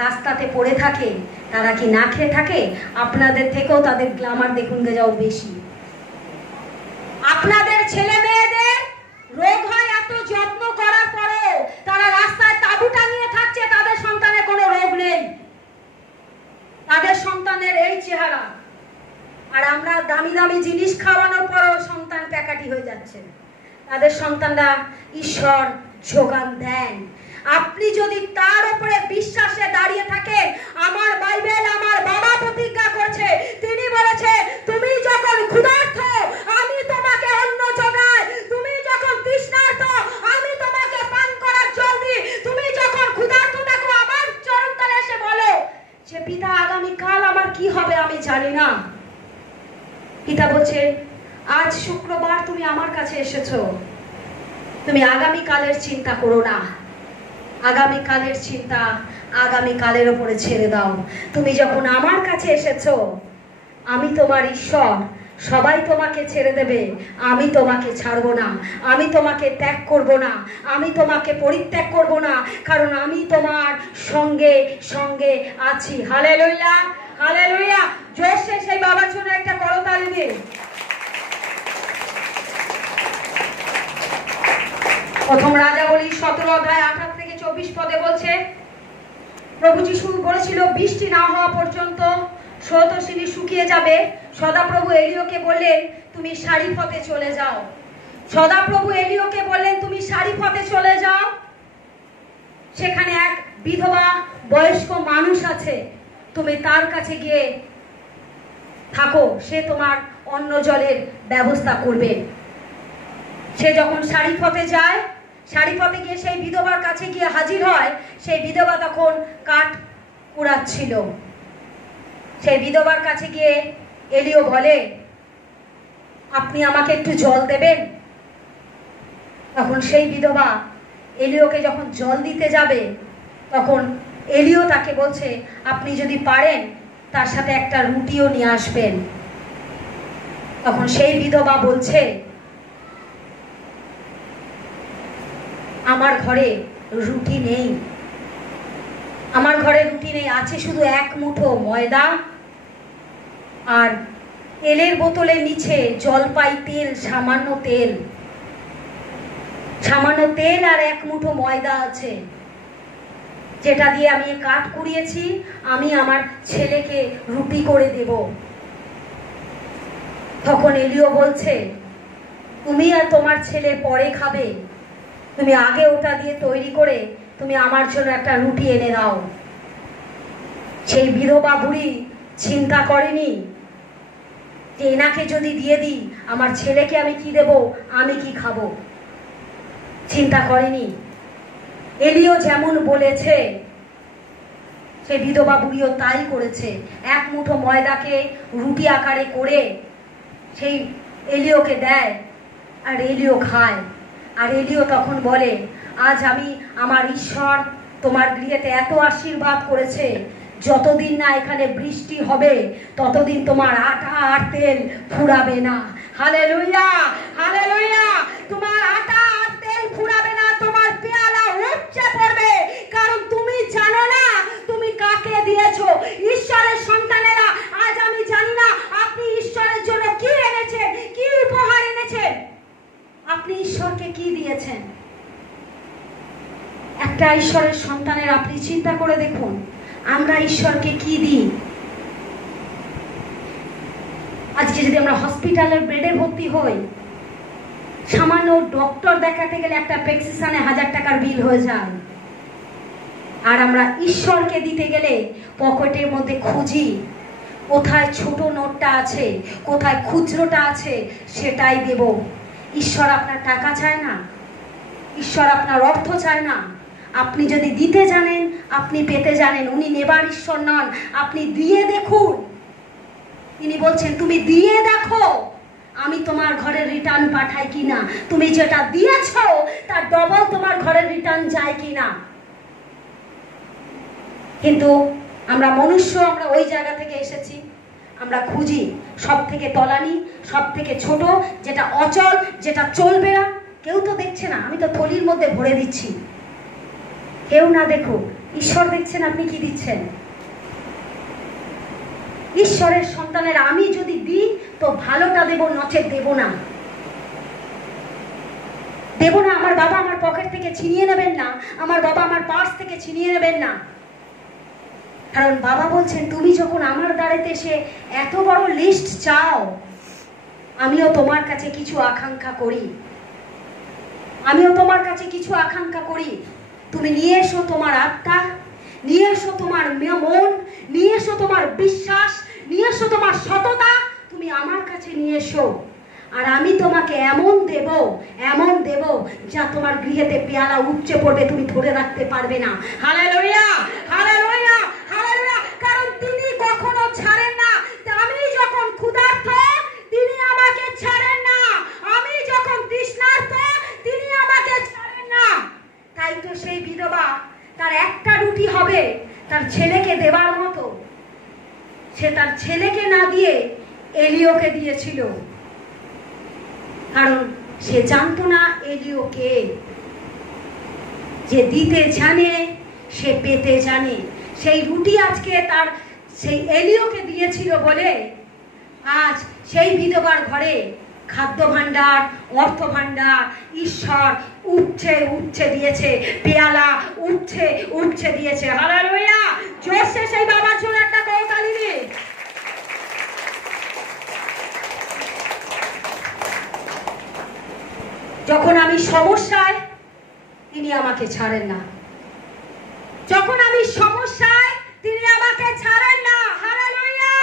রাস্তাতে পড়ে থাকে তারা কি না খেয়ে থাকে? আপনাদের থেকেও তাদের গ্ল্যামার দেখুন গে যাও বেশি। আপনাদের ছেলে মেয়েদের রোগ হয় এত যত্ন করার পরেও তারা রাস্তায় তাঁবু টাঙিয়ে থাকছে, তাদের সন্তানের কোনো রোগ নেই, তাদের সন্তানের এই চেহারা। আর আমরা দামি দামি জিনিস খাওয়ানোর পরেও সন্তান প্যাকাটি হয়ে যাচ্ছে। তাদের সন্তানরা ঈশ্বর যোগান দেন। আপনি যদি তার উপরে বিশ্বাসে দাঁড়িয়ে থাকেন, আমার বাইবেল আমার বাবা প্রতিজ্ঞা করছে, তিনি বলেছে তুমি যখন ক্ষুধার্ত আমি তোমাকে অন্ন যোগাই, তুমি যখন তৃষ্ণার্ত আমি তোমাকে পান করার জল দিই, তুমি যখন ক্ষুধার্ত দেখো আমার চরণতলে এসে বলো যে পিতা আগামীকাল আমার কি হবে আমি জানি না। পিতা বলছে আজ শুক্রবার তুমি আমার কাছে এসেছো, তুমি আগামীকালের চিন্তা করো না, আগামীকালের চিন্তা আগামীকালের উপরে ছেড়ে দাও। তুমি যখন আমার কাছে এসেছো আমি তোমার ঈশ্বর, সবাই তোমাকে ছেড়ে দেবে, আমি তোমাকে ছাড়বো না, আমি তোমাকে ত্যাগ করব না, আমি তোমাকে পরিত্যাগ করব না, কারণ আমি তোমার সঙ্গে সঙ্গে আছি। Hallelujah, hallelujah. জোরসে সেই বাবার জন্য একটা করতালি দিন। প্রথম রাজাবলী 17 অধ্যায় 28 থেকে 24 পদে বলছে প্রভু যিশু বলেছিল বৃষ্টি না হওয়া পর্যন্ত স্রোতস্বিনী শুকিয়ে যাবে। সদাপ্রভু এলিওকে বললেন তুমি সারিফতে চলে যাও। সদাপ্রভু এলিওকে বললেন তুমি সারিফতে চলে যাও, সেখানে এক বিধবা বয়স্ক মানুষ আছে, তুমি তার কাছে গিয়ে থাকো, সে তোমার অন্ন জলের ব্যবস্থা করবে। সে যখন সারিফতে যায়, সারিফতে গিয়ে সেই বিধবার কাছে গিয়ে হাজির হয়, সেই বিধবা তখন কাঠ কুড়াচ্ছিল। সেই বিধবার কাছে গিয়ে এলিও বলে আপনি আমাকে একটু জল দেবেন। তখন সেই বিধবা এলিওকে যখন জল দিতে যাবে তখন এলিও তাকে বলছে আপনি যদি পারেন তার সাথে একটা রুটিও নিয়ে আসবেন। তখন সেই বিধবা বলছে আমার ঘরে রুটি নেই, আমার ঘরে রুটি নেই, আছে শুধু এক মুঠো ময়দা আর তেলের বোতলের নিচে জলপাই তেল, সামান্য তেল আর এক মুঠো ময়দা আছে, যেটা দিয়ে আমি কাঠ কুড়িয়েছি, আমি আমার ছেলেকে রুটি করে দেব। তখন এলিও বলছে, তুমি আর তোমার ছেলে পরে খাবে, তুমি আগে ওটা দিয়ে তৈরি করে তুমি আমার জন্য একটা রুটি এনে দাও। সেই বিধবা বুড়ি চিন্তা করেনি যে এনাকে যদি দিয়ে দিই আমার ছেলেকে আমি কি দেব, আমি কি খাবো, চিন্তা করেনি। এলিও যেমন বলেছে সেই বিধবা বুড়িও তাই করেছে। এক মুঠো ময়দাকে রুটি আকারে করে সেই এলিওকে দেয় আর এলিও খায়। আর এলিও তখন বলে, আজ আমি আমার ঈশ্বর তোমার গৃহেতে এত আশীর্বাদ করেছে, যতদিন না এখানে বৃষ্টি হবে ততদিন তোমার আটা আর তেল ফুরাবে না। Hallelujah, hallelujah. তোমার আটা আর তেল ফুরাবে না, তোমার পেয়ালা উপচে পড়বে, কারণ তুমি জানো না তুমি কাকে দিয়েছো। ঈশ্বরের সন্তানেরা, আজ আমি জানি না আপনি ঈশ্বরের জন্য কি এনেছেন, কি উপহার এনেছেন, আপনি ঈশ্বরকে কি দিয়েছেন। একটা ঈশ্বরের সন্তানের আপনি চিন্তা করে দেখুন, আমরা ঈশ্বরকে কি দিই। আজকে যদি আমরা হসপিটালের বেডে ভর্তি হই, সামান্য ডক্টর দেখাতে গেলে একটা প্রেসক্রিপশনে 1000 টাকার বিল হয়ে যায়, আর আমরা ঈশ্বরকে দিতে গেলে পকেটের মধ্যে খুঁজি কোথায় ছোট নোটটা আছে, কোথায় খুচরোটা আছে, সেটাই দেব। ঈশ্বর আপনার টাকা চায় না, ঈশ্বর আপনার অর্থ চায় না। আপনি যদি দিতে জানেন, আপনি পেতে জানেন। উনি নেবার ঈশ্বর নন, আপনি দিয়ে দেখুন। তিনি বলছেন, তুমি দিয়ে দেখো আমি তোমার ঘরে রিটার্ন পাঠাই কিনা, তুমি যেটা দিয়েছো তার ডবল তোমার ঘরের রিটার্ন যায় কিনা। কিন্তু আমরা মনুষ্য, আমরা ওই জায়গা থেকে এসেছি, আমরা খুঁজি সব থেকে তলানি, সব থেকে ছোট, যেটা অচল, যেটা চলবে না। কেউ তো দেখছে না, আমি তো থলির মধ্যে ভরে দিচ্ছি, কেউ না দেখুক, ঈশ্বর দেখছেন আপনি কি দিচ্ছেন। ঈশ্বরের সন্তানের আমি যদি দিই তো ভালোটা দেব, নচেত দেব না, দেব না। আমার বাবা আমার পকেট থেকে ছিনিয়ে নেবেন না, আমার বাবা আমার পার্স থেকে ছিনিয়ে নেবেন না। কারণ বাবা বলছেন, তুমি যখন আমার দাঁড়াতে এসে এত বড় লিস্ট চাও, আমিও তোমার কাছে কিছু আকাঙ্ক্ষা করি, আমিও তোমার কাছে কিছু আকাঙ্ক্ষা করি। তুমি নিয়ে এসো তোমার আত্মা, নিয়ে এসো তোমার মন, নিয়ে এসো তোমার বিশ্বাস, নিয়ে এসো তোমার সততা, তুমি আমার কাছে নিয়ে এসো। আর আমি তোমাকে এমন দেব যা তোমার গৃহেতে পেয়ালা উপচে পড়বে, তুমি ধরে রাখতে পারবে না। Hallelujah, hallelujah, hallelujah. কারণ তিনি কখনো ছাড়েন না। আমি যখন ক্ষুধার্ত তিনি আমাকে ছাড়েন না, আমি যখন তৃষ্ণার্ত তিনি আমাকে ছাড়েন না। তাই তো সেই বিধবা, তার একটা রুটি হবে তার ছেলেকে দেবার মতো, সে তার ছেলেকে না দিয়ে এলিওকে দিয়েছিল। কারণ সে জানতো না এলিওকে। যে দিতে জানে সে পেতে জানে। সেই রুটি আজকে তার সেই এলিওকে দিয়েছিল বলে আজ সেই বিধবার ঘরে খাদ্য ভাণ্ডার, অর্থ ভাণ্ডার, ঈশ্বর উপচে দিয়েছে, পেয়ালা উপচে দিয়েছে। হালেলুয়া। জোরসে সেই বাবার জন্য একটা করতালি দিন। যখন আমি সমস্যায় তিনি আমাকে ছাড়েন না, যখন আমি সমস্যায় তিনি আমাকে ছাড়েন না। হালেলুয়া।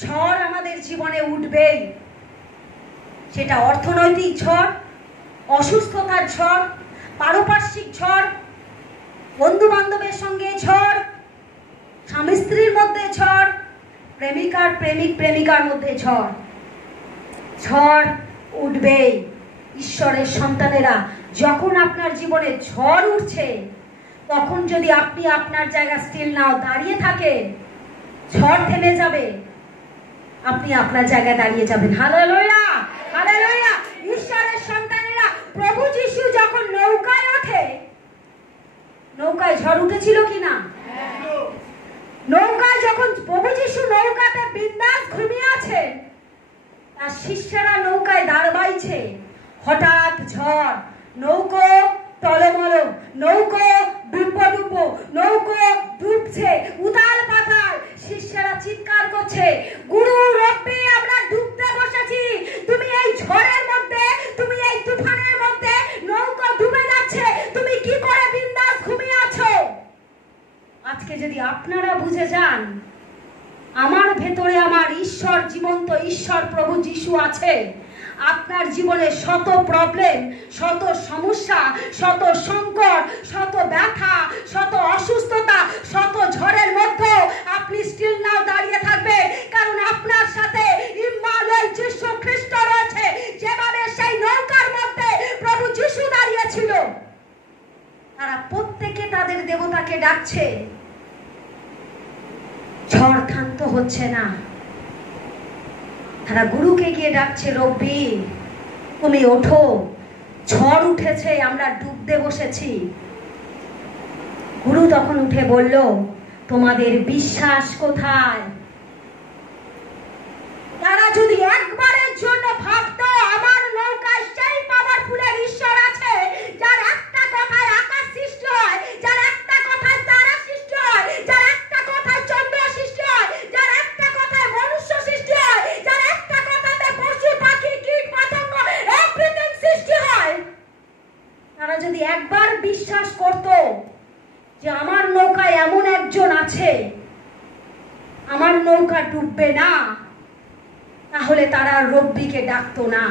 ঝড় আমাদের জীবনে উঠবেই, সেটা অর্থনৈতিক ঝড়, অসুস্থতার ঝড়, পারিপার্শ্বিক ঝড়, বন্ধু বান্ধবের সঙ্গে ঝড়, স্বামী স্ত্রীর মধ্যে ঝড়, প্রেমিকার মধ্যে ঝড়। ঝড় উঠবেই। ঈশ্বরের সন্তানেরা, যখন আপনার জীবনে ঝড় উঠছে তখন যদি আপনি আপনার জায়গা স্থির নাও, দাঁড়িয়ে থাকে, ঝড় থেমে যাবে, আপনি আপনার জায়গায় দাঁড়িয়ে যাবেন। Hallelujah, hallelujah. ঈশ্বরের সন্তানেরা, প্রভু যিশু যখন ঝড় উঠেছিল কিনা? নৌকায় যখন প্রভু যিশু নৌকাতে বিন্দাস ঘুমিয়ে আছে, তার শিষ্যরা নৌকায় দাঁড় বাইছে, হঠাৎ ঝড়, নৌকো টলমল, নৌকো ডুব্ব, নৌকো ডুবছে, উতাল পাতাল। শিষ্যরা চিৎকার করছে, গুরু রব্বি, আমরা ডুবতে বসেছি, তুমি এই ঝড়ের মধ্যে, তুমি এই তুফানের মধ্যে, নৌকো ডুবে যাচ্ছে, তুমি কি করে বিন্দাস ঘুমিয়ে আছো? আজকে যদি আপনারা বুঝে যান আমার ভেতরে আমার ঈশ্বর, জীবন্ত ঈশ্বর প্রভু যিশু আছে, আপনার জীবনে শত প্রবলেম, শত সমস্যা, শত সংকট, শত ব্যথা, শত অসুস্থতা, শত ঝড়ের মধ্যে আপনি স্টিল নাও দাঁড়িয়ে থাকবে, কারণ আপনার সাথে ইম্মানুয়েল যিশু খ্রিস্ট রয়েছে। যেভাবে সেই নৌকার মধ্যে প্রভু যিশু দাঁড়িয়ে ছিল, তারা প্রত্যেকে তাদের দেবতাকে ডাকছে, ঝড় ক্ষান্ত হচ্ছে না। তারা গুরুকে গিয়ে ডাকছে, রব্বি তুমি ওঠো, ঝড় উঠেছে, আমরা ডুবতে বসেছি। গুরু তখন উঠে বলল, তোমাদের বিশ্বাস কোথায়? তারা যদি একবারের জন্য ভাবতো আমার নৌকায় সেই পাওয়ারফুলের ঈশ্বর আছে, যার একটা কথায় আকাশ সৃষ্টি হয়, যার একটা কথায় তারা সৃষ্টি হয়, যার একটা কথায় চন্দ্র সৃষ্টি হয়, যার একটা কথায় মনুষ্য সৃষ্টি হয়, যার একটা কথাতে পশু পাখি কীট পতঙ্গ এভরিথিং সৃষ্টি হয়, তারা যদি একবার বিশ্বাস করত যে আমার নৌকায় এমন একজন আছে, আমার নৌকা ডুববে না, তাহলে তারা রব্বিকে ডাকতো না।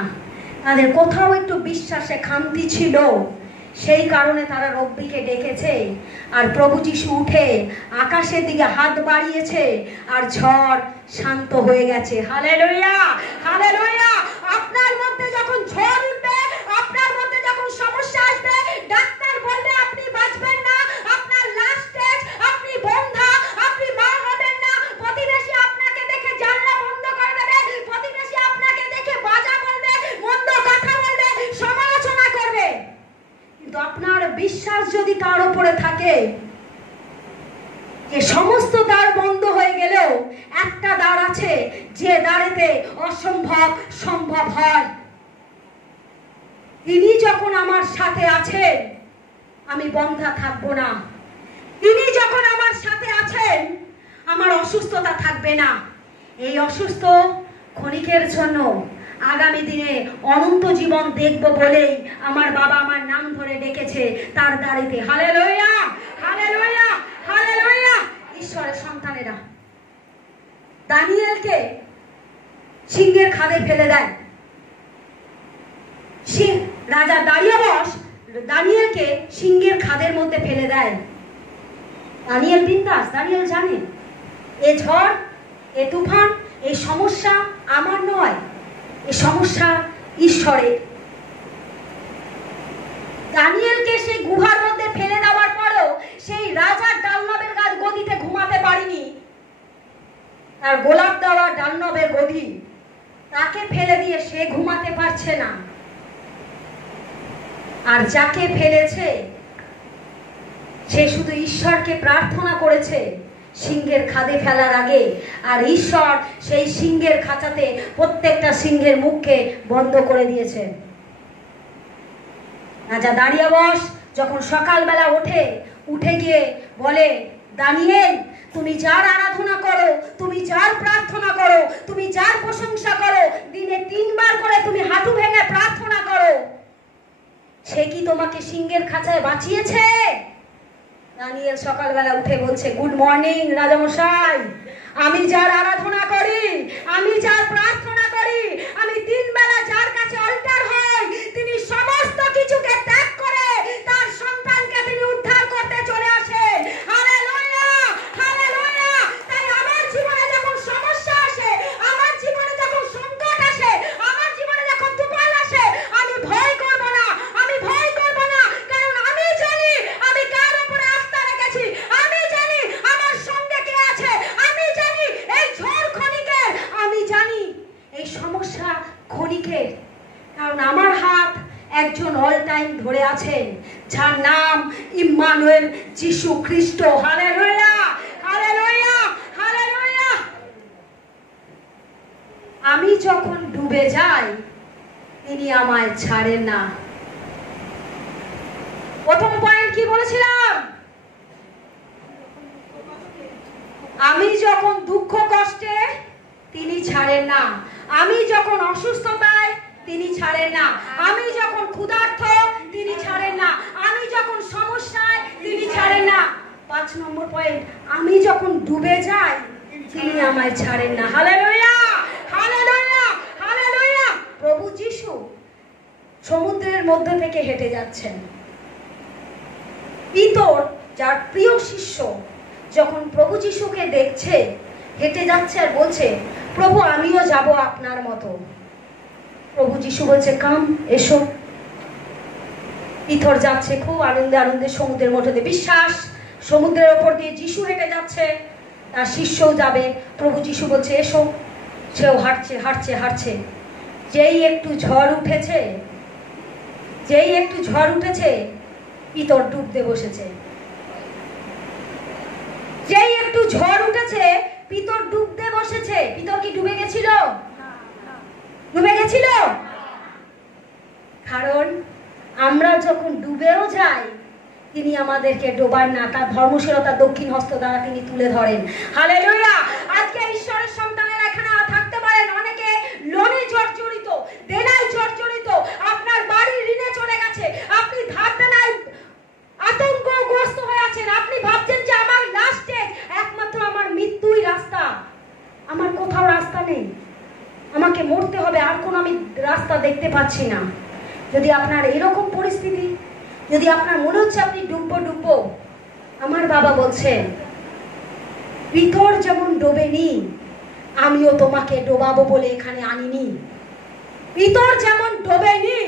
তাদের কোথাও একটু বিশ্বাসে খামতি ছিল, সেই কারণে তারা রব্বিকে ডেকেছে। আর প্রভু যিশু উঠে আকাশের দিকে হাত বাড়িয়েছে, আর ঝড় শান্ত হয়ে গেছে। Hallelujah, hallelujah. আপনার মধ্যে যখন ঝড় উঠবে, আপনার মধ্যে যখন সমস্যা আসবে, ডাক্তার বলবে আপনি বাঁচবেন না, আপনার লাস্ট স্টেজ, আপনি বন্ধা, আপনি মা হবেন না, প্রতিবেশী আপনাকে দেখে জানলা বন্ধ করে দেবে, প্রতিবেশী আপনাকে দেখে বাজা বলবে, মন্দ কথা বলবে, সমালোচনা করবে। কিন্তু আপনার বিশ্বাস যদি তার উপরে থাকে যে সমস্ত দ্বার বন্ধ হয়ে গেলেও একটা দ্বার আছে, যে দ্বারেতে অসম্ভব সম্ভব হয়। তিনি যখন আমার সাথে আছেন, আমি বন্ধা থাকবো না। তিনি যখন আমার সাথে আছেন, আমার অসুস্থতা থাকবে না। এই অসুস্থ ক্ষণিকের জন্য, আগামী দিনে অনন্ত জীবন দেখব বলেই আমার বাবা আমার নাম ধরে ডেকেছে তার দ্বারেতে। Hallelujah, hallelujah, hallelujah. ঈশ্বরের সন্তানেরা দানিয়েলকে সিংহের খাদে ফেলে দেয়। রাজা দারিয়াবশ দানিয়েলকে সিংহের খাদের মধ্যে ফেলে দেয়। দানিয়েল বিন্দাস, দানিয়েল জানে এ ঝড়, এ তুফান, এই সমস্যা আমার নয়, এই সমস্যা ঈশ্বরের। দানিয়েলকে সেই গুহার মধ্যে ফেলে দেওয়ার পরেও সেই রাজার ডালনবের গদিতে ঘুমাতে পারিনি। তার গোলাপ দেওয়া ডালনবের গদি, তাকে ফেলে দিয়ে সে ঘুমাতে পারছে না। আর যাকে ফেলেছে সে শুধু ঈশ্বরকে প্রার্থনা করেছে সিংহের খাদে ফেলার আগে, আর ঈশ্বর সেই সিংহের খাঁচাতে প্রত্যেকটা সিংহের মুখকে বন্ধ করে দিয়েছে। রাজা দারিয়াবশ যখন সকালবেলা উঠে গিয়ে বলে, দানিয়েল তুমি যার আরাধনা করো, তুমি যার প্রার্থনা করো, তুমি যার প্রশংসা করো, দিনে 3 বার করে তুমি হাঁটু ভেঙে প্রার্থনা করো, সে কি তোমাকে সিংহের খাঁচায় বাঁচিয়েছে? দানিয়েল সকালবেলা উঠে বলছে, গুড মর্নিং রাজামশাই, আমি যার আরাধনা করি, আমি যার প্রার্থনা করি, আমি 3 বেলা যার কাছে অল্টার হই, তিনি সমস্ত কিছুকে ত্যাগ করে তার সন্তানকে তিনি উদ্ধার করতে চলে আসেন। Hallelujah, hallelujah. তাই আমার জীবনে যখন সমস্যা আসে, আমার জীবনে যখন সংকট আসে, আমার জীবনে যখন তুফান আসে, আমি ভয় করব না, আমি ভয় করব না, কারণ আমি জানি আমি কার উপরে আস্থা রেখেছি, আমি জানি আমার সঙ্গে কে আছে, আমি জানি এই ঝড় ক্ষণিকের, আমি জানি এই সমস্যা ক্ষণিকের। একজন অল টাইম ধরে আছেন, যার নাম ইম্মানুয়েল, যিশু খ্রিস্ট। Hallelujah, hallelujah, hallelujah. আমি যখন ডুবে যাই তিনি আমায় ছাড়েন না। প্রথম পয়েন্ট কি বলেছিলাম? আমি যখন দুঃখ কষ্টে তিনি ছাড়েন না, আমি যখন অসুস্থতায় তিনি ছাড়েন না, আমি যখন ক্ষুধার্ত তিনি ছাড়েন না, আমি যখন সমস্যায় তিনি ছাড়েন না। 5 নম্বর পয়েন্ট, আমি যখন ডুবে যাই তিনি আমায় ছাড়েন না। Hallelujah, hallelujah, hallelujah. প্রভু যিশু সমুদ্রের মধ্যে থেকে হেঁটে যাচ্ছেন। পিতর, যার প্রিয় শিষ্য, যখন প্রভু যিশুকে দেখছে হেঁটে যাচ্ছে আর বলছে, প্রভু আমিও যাব আপনার মতো। প্রভু যিশু বলছে, কাম, এসো। পিতর যাচ্ছে খুব আনন্দে আনন্দে সমুদ্রের মধ্যে দিয়ে, বিশ্বাস সমুদ্রের ওপর দিয়ে যিশু হেঁটে যাচ্ছে, তার শিষ্যও যাবে। প্রভু যিশু বলছে, এসো। সেও হাঁটছে হাঁটছে হাঁটছে। যেই একটু ঝড় উঠেছে, যেই একটু ঝড় উঠেছে, পিতর ডুবতে বসেছে। যেই একটু ঝড় উঠেছে, পিতর ডুবতে বসেছে। পিতর কি ডুবে গেছিল? ডুবে গেছিল? কারণ আমরা যখন ডুবেও যাই তিনি আমাদেরকে ডোবার না, তার ধর্মশীলতা দক্ষিণ হস্ত দ্বারা তিনি তুলে ধরেন। হালেলুয়া। আজকে ঈশ্বরের সন্তানেরা এখানে থাকতে পারেন, অনেকে লোনে জর্জরিত, দেনায় জর্জরিত, আপনার বাড়ি ঋণে চলে গেছে, আপনি ধার দেনায় আতঙ্কগ্রস্ত হয়ে আছেন। আপনি ভাবছেন যে আমার লাস্ট স্টেজ, একমাত্র আমার মৃত্যুই রাস্তা, আমার কোথাও রাস্তা নেই, আমাকে মরতে হবে, আর কোনো আমি রাস্তা দেখতে পাচ্ছি না। যদি আপনার এরকম পরিস্থিতি, যদি আপনার মনে হচ্ছে আপনি ডুববো, আমার বাবা বলছেন, পিতর যেমন ডোবেনি আমিও তোমাকে ডোবাবো বলে এখানে আনিনি। পিতর যেমন ডোবেনি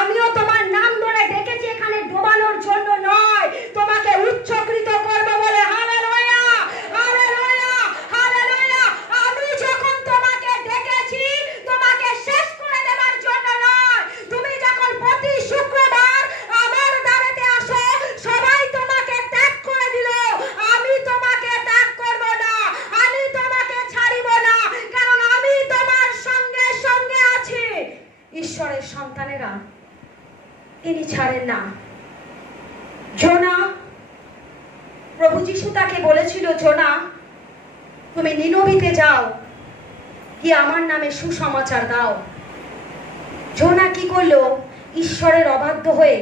আমিও তোমার নাম ধরে ডেকেছি এখানে ডোবানোর জন্য নয়, তোমাকে উচ্চকৃত করব বলে। Hallelujah, hallelujah, hallelujah. আমি যখন তোমাকে ডেকেছি তোমাকে শেষ করে দেওয়ার জন্য নয়। তুমি যখন প্রতি শুক্রবার আমার দ্বারেতে আসো, সবাই তোমাকে ত্যাগ করে দিল, আমি তোমাকে ত্যাগ করব না, আমি তোমাকে ছাড়িব না, কারণ আমি তোমার সঙ্গে সঙ্গে আছি। ঈশ্বরের সন্তানেরা তিনি ছাড়েন না। জোনা, প্রভু যিশু তাকে বলেছিল, জোনা তুমি নিনবিতে যাও, কি আমার নামে সুসমাচার দাও। জোনা কি করলো? ঈশ্বরের অবাধ্য হয়ে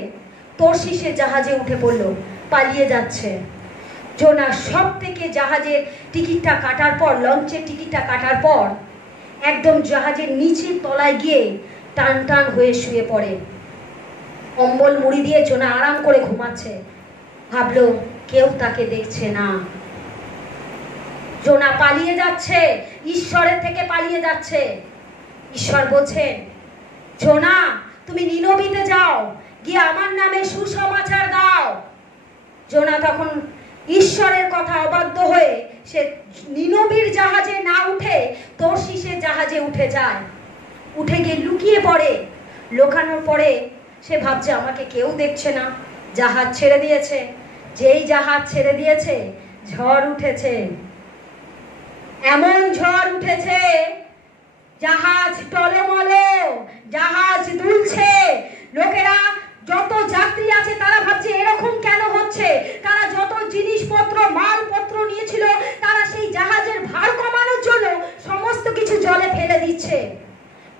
তরশিশে জাহাজে উঠে পড়লো, পালিয়ে যাচ্ছে। জোনা সব থেকে জাহাজের টিকিটটা কাটার পর, লঞ্চের টিকিটটা কাটার পর একদম জাহাজের নিচের তলায় গিয়ে টান টান হয়ে শুয়ে পড়ে। কম্বল মুড়ি দিয়ে জোনা আরাম করে ঘুমাচ্ছে, ভাবলো কেউ তাকে দেখছে না। জোনা পালিয়ে যাচ্ছে, ঈশ্বরের থেকে পালিয়ে যাচ্ছে। ঈশ্বর বলছেন, জোনা তুমি নিনবিতে যাও, গিয়ে আমার নামে সুসমাচার দাও। জোনা তখন ঈশ্বরের কথা অবাধ্য হয়ে সে নিনবির জাহাজে না উঠে তরশিশের জাহাজে উঠে যায়। উঠে গিয়ে লুকিয়ে পড়ে। লুকানোর পরে সে ভাবছে আমাকে কেউ দেখছে না, জাহাজ ছেড়ে দিয়েছে। যেই জাহাজ ছেড়ে দিয়েছে ঝড় উঠেছে, এমন ঝড় উঠেছে জাহাজ টলমলে, জাহাজ দুলছে। লোকেরা, যত যাত্রী আছে তারা ভাবছে এরকম কেন হচ্ছে। তারা যত জিনিসপত্র মালপত্র নিয়েছিল তারা সেই জাহাজের ভার কমানোর জন্য সমস্ত কিছু জলে ফেলে দিচ্ছে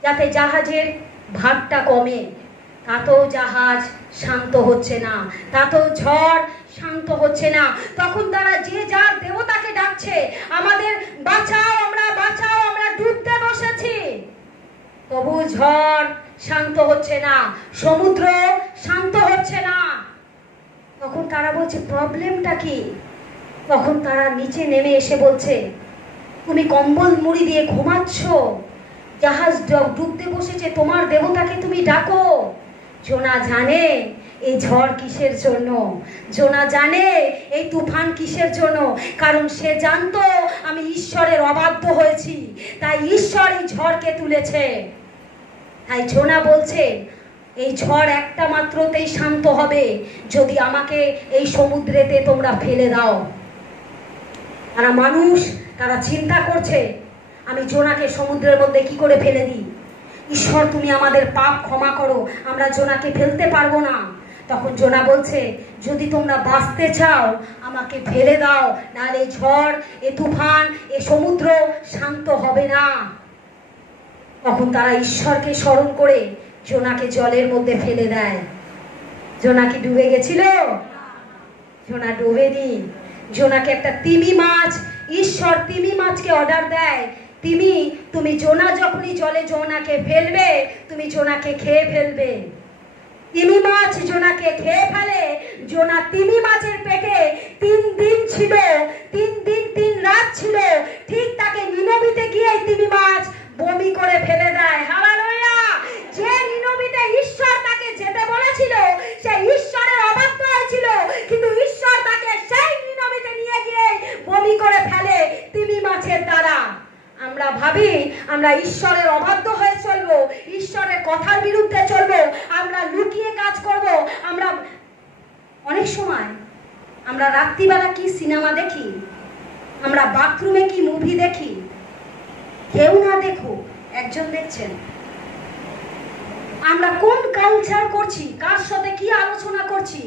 যাতে জাহাজের ভারটা কমে। তাতেও জাহাজ শান্ত হচ্ছে না, তাতেও ঝড় শান্ত হচ্ছে না। তখন তারা যে যার দেবতাকে ডাকছে, আমাদের বাঁচাও, আমরা ডুবতে বসেছি। তবু ঝড় শান্ত হচ্ছে না, সমুদ্র শান্ত হচ্ছে না। তখন তারা বলছে প্রবলেমটা কি? তখন তারা নিচে নেমে এসে বলছে, তুমি কম্বল মুড়ি দিয়ে ঘুমাচ্ছ, জাহাজ ডুবতে বসেছে, তোমার দেবতাকে তুমি ডাকো। জোনা জানে এই ঝড় কিসের জন্য, জোনা জানে এই তুফান কিসের জন্য, কারণ সে জানতো আমি ঈশ্বরের অবাধ্য হয়েছি, তাই ঈশ্বর এই ঝড়কে তুলেছে। তাই জোনা বলছে এই ঝড় একটা মাত্রতেই শান্ত হবে যদি আমাকে এই সমুদ্রেতে তোমরা ফেলে দাও। তারা মানুষ, তারা চিন্তা করছে আমি জোনাকে সমুদ্রের মধ্যে কি করে ফেলে দিই। ঈশ্বর তুমি আমাদের পাপ ক্ষমা করো, আমরা জোনাকে ফেলতে পারবো না। তখন জোনা বলছে যদি তোমরা বাঁচতে চাও আমাকে ফেলে দাও, নাহলে ঝড়, এ তুফান, এ সমুদ্র শান্ত হবে না। তখন তারা ঈশ্বরকে স্মরণ করে জোনাকে জলের মধ্যে ফেলে দেয়। জোনা কি ডুবে গেছিল? জোনা ডুবেনি। জোনাকে একটা তিমি মাছ, ঈশ্বর তিমি মাছকে অর্ডার দেয়, তুমি জোনা যখনই জলে জোনাকে ফেলবে তুমি জোনাকে খেয়ে ফেলবে। তিমি মাছ জোনাকে খেয়ে ফেলে। জোনা তিমি মাছের পেটে 3 দিন ছিল, 3 দিন 3 রাত ছিল। ঠিক তাকে নিনবিতে গিয়ে তিমি মাছ বমি করে ফেলে দেয়। হালেলুয়া! যে নিনবিতে ঈশ্বর তাকে যেতে বলেছিল সে ঈশ্বরের অবাধ্য হয়েছিল, কিন্তু ঈশ্বর তাকে সেই নিনবিতে নিয়ে গিয়ে বমি করে ফেলে তিমি মাছের দ্বারা। আমরা ভাবি আমরা ঈশ্বরের অবাধ্য হয়ে চলবো, ঈশ্বরের কথার বিরুদ্ধে চলবো, আমরা লুকিয়ে কাজ করব। আমরা অনেক সময় আমরা রাত্রিবেলা কি সিনেমা দেখি, আমরা বাথরুমে কি মুভি দেখি, কেউ না দেখো একজন দেখছেন। আমরা কোন কালচার করছি, কার সাথে কি আলোচনা করছি।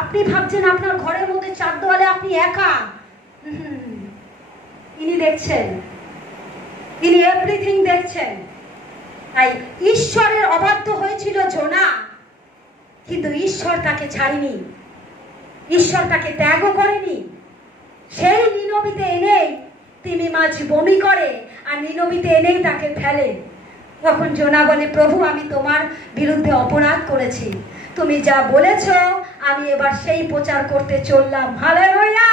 আপনি ভাবছেন আপনার ঘরের মধ্যে 4 দেওয়ালে আপনি একা, তিনি দেখছেন, তিনি এভরিথিং দেখছেন। তাই ঈশ্বরের অবাধ্য হয়েছিল জোনা, কিন্তু ঈশ্বর তাকে ছাড়েনি, ঈশ্বর তাকে ত্যাগও করেনি। সেই নিনবিতে এনেই তিমি মাছ বমি করে আর নিনবিতে এনেই তাকে ফেলে। তখন জোনা বলে প্রভু আমি তোমার বিরুদ্ধে অপরাধ করেছি, তুমি যা বলেছ আমি এবার সেই প্রচার করতে চললাম। হালেলুয়া!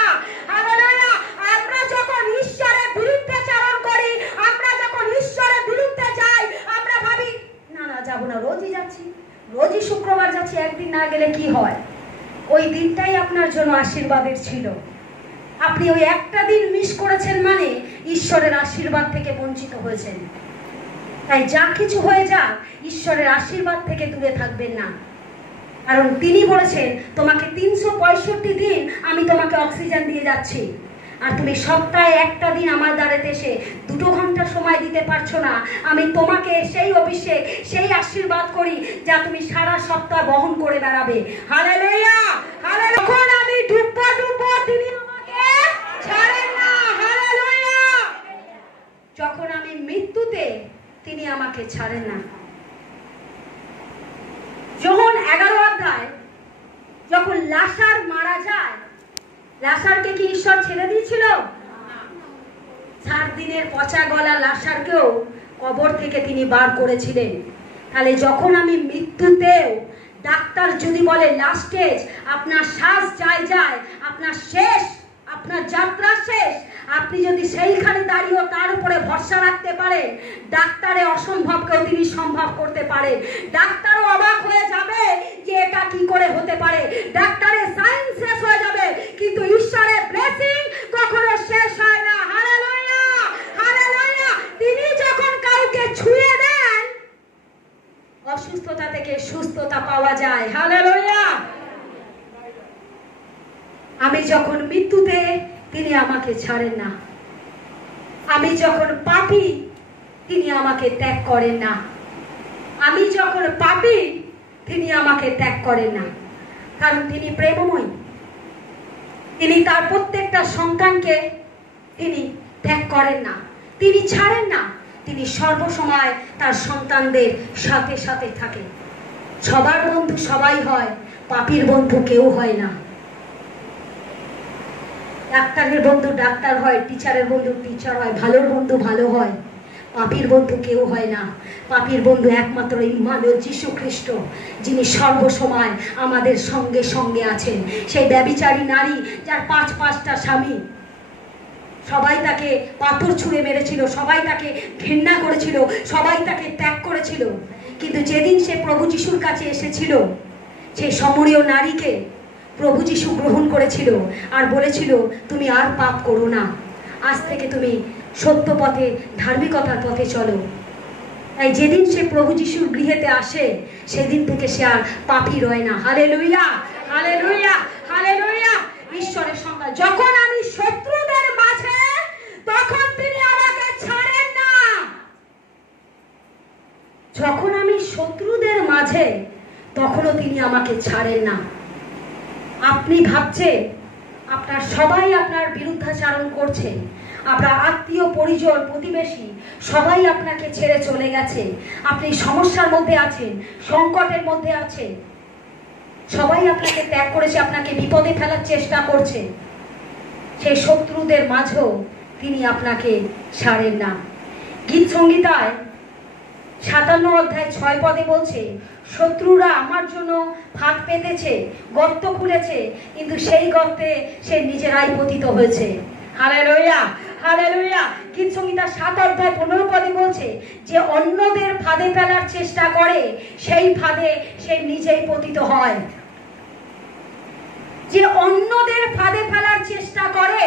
হালেলুয়া! আমরা যখন ঈশ্বরের বিরুদ্ধে চারণ করি, আমরা যখন ঈশ্বরের বিরুদ্ধে যাই, আমরা ভাবি না না যাবো না, রোজই যাচ্ছি, রোজই শুক্রবার যাচ্ছি, একদিন না গেলে কি হয়। ওই দিনটাই আপনার জন্য আশীর্বাদের ছিল। আপনি ওই একটা দিন মিস করেছেন মানে ঈশ্বরের আশীর্বাদ থেকে বঞ্চিত হয়েছেন। তাই যা কিছু হয়ে যাক ঈশ্বরের আশীর্বাদ থেকে দূরে থাকবেন না, কারণ তিনি বলেছেন তোমাকে 365 দিন আমি তোমাকে অক্সিজেন দিয়ে যাচ্ছি, আর তুমি সপ্তাহে একটা দিন আমার দ্বারাতে এসে 2 ঘন্টা সময় দিতে পারছো না। আমি তোমাকে সেই অভিষেক, সেই আশীর্বাদ করি যা তুমি সারা সপ্তাহ বহন করে বেড়াবে। হালেলুয়া! হালেলুয়া! যখন আমি ডুববো তিনি আমাকে ছাড়েন না। হালেলুয়া! যখন আমি মৃত্যুতে তিনি আমাকে ছাড়েন না। যোহন 11 অধ্যায় যখন লাসার মারা যায়, লাসারকে কি ঈশ্বর ছেড়ে দিয়েছিল? 4 দিনের পচা গলা লাসারকেও কবর থেকে তিনি বার করেছিলেন। তাহলে যখন আমি মৃত্যুতেও, ডাক্তার যদি বলে লাস্ট স্টেজ, আপনার শ্বাস যায়, আপনার শেষ, আপনার যাত্রা শেষ, আপনি যদি সেইখানে দাঁড়িয়ে তার উপরে ভরসা রাখতে পারেন, ডাক্তারে অসম্ভবকেও তিনি সম্ভব করতে পারেন। ডাক্তারও অবাক হয়ে যাবে যে এটা কি করে হতে পারে, ডাক্তারের সায়েন্স শেষ হয়ে যাবে, কিন্তু ঈশ্বরের ব্লেসিং কখনো শেষ হয় না। হালেলুয়া! হালেলুয়া! তিনি যখন কাউকে ছুঁয়ে দেন অসুস্থতা থেকে সুস্থতা পাওয়া যায়। হালেলুয়া! আমি যখন মৃত্যুতে তিনি আমাকে ছাড়েন না, আমি যখন পাপী তিনি আমাকে ত্যাগ করেন না, আমি যখন পাপী তিনি আমাকে ত্যাগ করেন না, কারণ তিনি প্রেমময়। তিনি তার প্রত্যেকটা সন্তানকে তিনি ত্যাগ করেন না, তিনি ছাড়েন না, তিনি সর্বসময় তার সন্তানদের সাথে সাথে থাকে। সবার বন্ধু সবাই হয়, পাপীর বন্ধু কেউ হয় না। ডাক্তারের বন্ধু ডাক্তার হয়, টিচারের বন্ধু টিচার হয়, ভালোর বন্ধু ভালো হয়, পাপীর বন্ধু কেউ হয় না। পাপীর বন্ধু একমাত্র ইম্মানুয়েল যীশু খ্রিস্ট, যিনি সর্বসময় আমাদের সঙ্গে সঙ্গে আছেন। সেই ব্যভিচারী নারী যার 5-5টা স্বামী, সবাই তাকে পাথর ছুঁড়ে মেরেছিল, সবাই তাকে ঘৃণা করেছিল, সবাই তাকে ত্যাগ করেছিল, কিন্তু যেদিন সে প্রভু যিশুর কাছে এসেছিল, সেই সমরীয় নারীকে প্রভু যিশু গ্রহণ করেছিল আর বলেছিল তুমি আর পাপ করো না, আজ থেকে তুমি সত্য পথে, ধার্মিকতার পথে চলো। তাই যেদিন সে প্রভু যিশুর গৃহেতে আসে সেদিন থেকে সে আর পাপী রয় না। Hallelujah, hallelujah, hallelujah. ঈশ্বরের সংজ্ঞা, যখন আমি শত্রুদের মাঝে তখন তিনি আমাকে ছাড়েন না। যখন আমি শত্রুদের মাঝে তখনও তিনি আমাকে ছাড়েন না। আপনি ভাবছেন আপনার সবাই আপনার বিরুদ্ধাচারণ করছে, আপনার আত্মীয় পরিজন প্রতিবেশী সবাই আপনাকে ছেড়ে চলে গেছে, আপনি সমস্যার মধ্যে আছেন, সংকটের মধ্যে আছেন, সবাই আপনাকে ত্যাগ করেছে, আপনাকে বিপদে ফেলার চেষ্টা করছে। সেই শত্রুদের মাঝেও তিনি আপনাকে ছাড়েন না। গীত সংহিতায় 57 অধ্যায় 6 পদে বলছে, শত্রুরা আমার জন্য ফাঁক পেতেছে, গর্ত খুলেছে, কিন্তু সেই গর্তে সে নিজেরাই পতিত হয়েছে। Hallelujah, hallelujah. গীত সংহিতা 7 অধ্যায় 15 পদে বলছে, যে অন্যদের ফাঁদে ফেলার চেষ্টা করে সেই ফাঁদে সে নিজেই পতিত হয়। যে অন্যদের ফাঁদে ফেলার চেষ্টা করে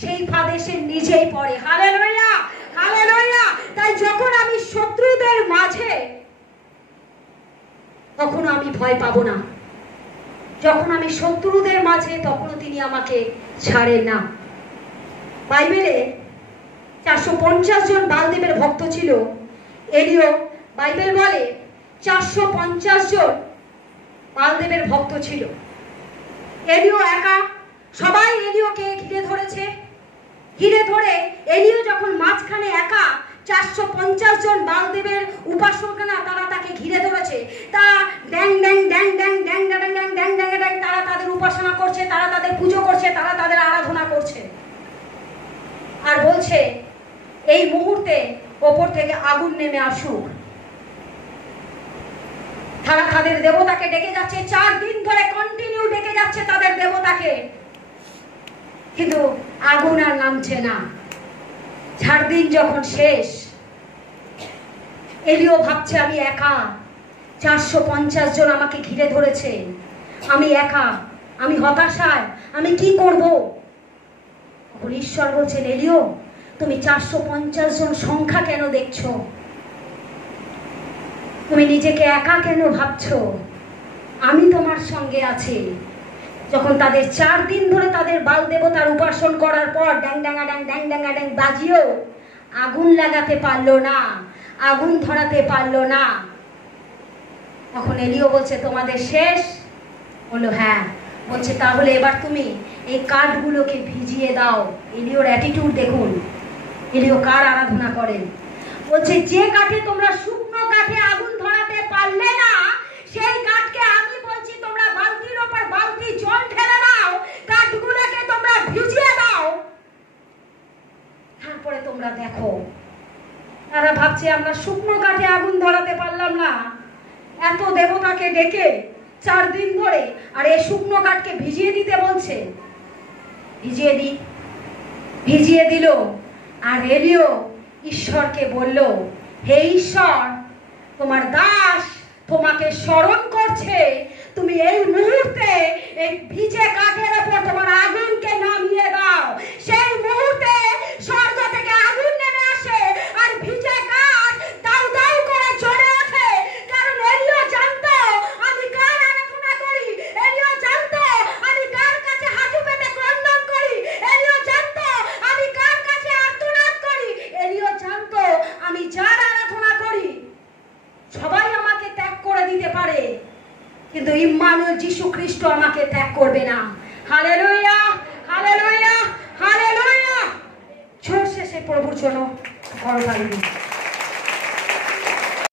সেই ফাঁদে সে নিজেই পড়ে। Hallelujah, hallelujah. তাই যখন আমি শত্রুদের মাঝে তখন আমি ভয় পাবো না। যখন আমি শত্রুদের মাঝে তখনও তিনি আমাকে ছাড়েন না। বাইবেলে 450 জন বালদেবের ভক্ত ছিল। এলিও, বাইবেল বলে 450 জন বালদেবের ভক্ত ছিল। এলিও একা, সবাই এলিওকে ঘিরে ধরেছে। ঘিরে ধরে এলিও যখন মাঝখানে একা, 450 জন বালদেবের উপাসকরা তারা তাকে ঘিরে ধরেছে। তা ড্যাং ড্যাং ড্যাং ড্যাং ড্যাং ড্যাং ড্যাং ড্যাং ড্যাং ড্যাং, তারা তাদের উপাসনা করছে, তারা তাদের পুজো করছে, তারা তাদের আরাধনা করছে। আর বলছে এই মুহূর্তে ওপর থেকে আগুন নেমে আসুক। তারা তাদের দেবতাকে ডেকে যাচ্ছে, 4 দিন ধরে কন্টিনিউ ডেকে যাচ্ছে তাদের দেবতাকে, কিন্তু আগুন আর নামছে না। 4 দিন যখন শেষ, এলিও ভাবছে আমি একা, 450 জন আমাকে ঘিরে ধরেছে, আমি একা, আমি হতাশায়, আমি কি করব? তখন ঈশ্বর বলছেন, এলিও তুমি 450 জন সংখ্যা কেন দেখছো? তুমি নিজেকে একা কেন ভাবছো? আমি তোমার সঙ্গে আছি। যখন তাদের 4 দিন ধরে তাদের বাল দেবতার উপাসন করার পর ড্যাং ড্যাঙা ড্যাং ড্যাং ড্যাঙা ড্যাং বাজিয়েও আগুন লাগাতে পারলো না, আগুন ধরাতে পারলো না, তখন এলিও বলছে তোমাদের শেষ? বললো হ্যাঁ। বলছে তাহলে এবার তুমি এই কাঠগুলোকে ভিজিয়ে দাও। এলিওর অ্যাটিটিউড দেখুন, এলিও কার আরাধনা করেন। বলছে যে কাঠে তোমরা শুকনো কাঠে আগুন ধরাতে পারলে না, সেই কাঠকে আমি বলছি তোমরা বালতির ওপর বালতি জল ঢেলে দাও, কাঠগুলোকে তোমরা ভিজিয়ে দাও, তারপরে তোমরা দেখো। তারা ভাবছে আমরা শুকনো কাঠে আগুন ধরাতে পারলাম না, এত দেবতাকে ডেকে 4 দিন ধরে, আর এই শুকনো কাঠকে ভিজিয়ে দিতে বলছে। ভিজিয়ে দিল। আর এলিও ঈশ্বরকে বলল, হে ঈশ্বর, তোমার দাস তোমাকে স্মরণ করছে, তুমি এই মুহূর্তে এই ভিজে কাঠের উপর তোমার আগুনকে নামিয়ে দাও। সেই মুহূর্তে স্বর্গ থেকে আগুন নেমে আসে আর ভিজে কাঠ দাউ দাউ করে জ্বলে ওঠে। কারণ এলিও জানতো আমি কার আরাধনা করি, এলিও জানতো আমি কার কাছে হাঁটু পেতে ক্রন্দন করি, এলিও জানতো আমি কার কাছে আর্তনাদ করি, এলিও জানতো আমি যার আরাধনা করি সবাই আমাকে ত্যাগ করে দিতে পারে, কিন্তু ইম্মানুয়েল যীশু খ্রিস্ট আমাকে ত্যাগ করবে না। Hallelujah, hallelujah, hallelujah. ছোট শেষে প্রভুর জন্য করতালি।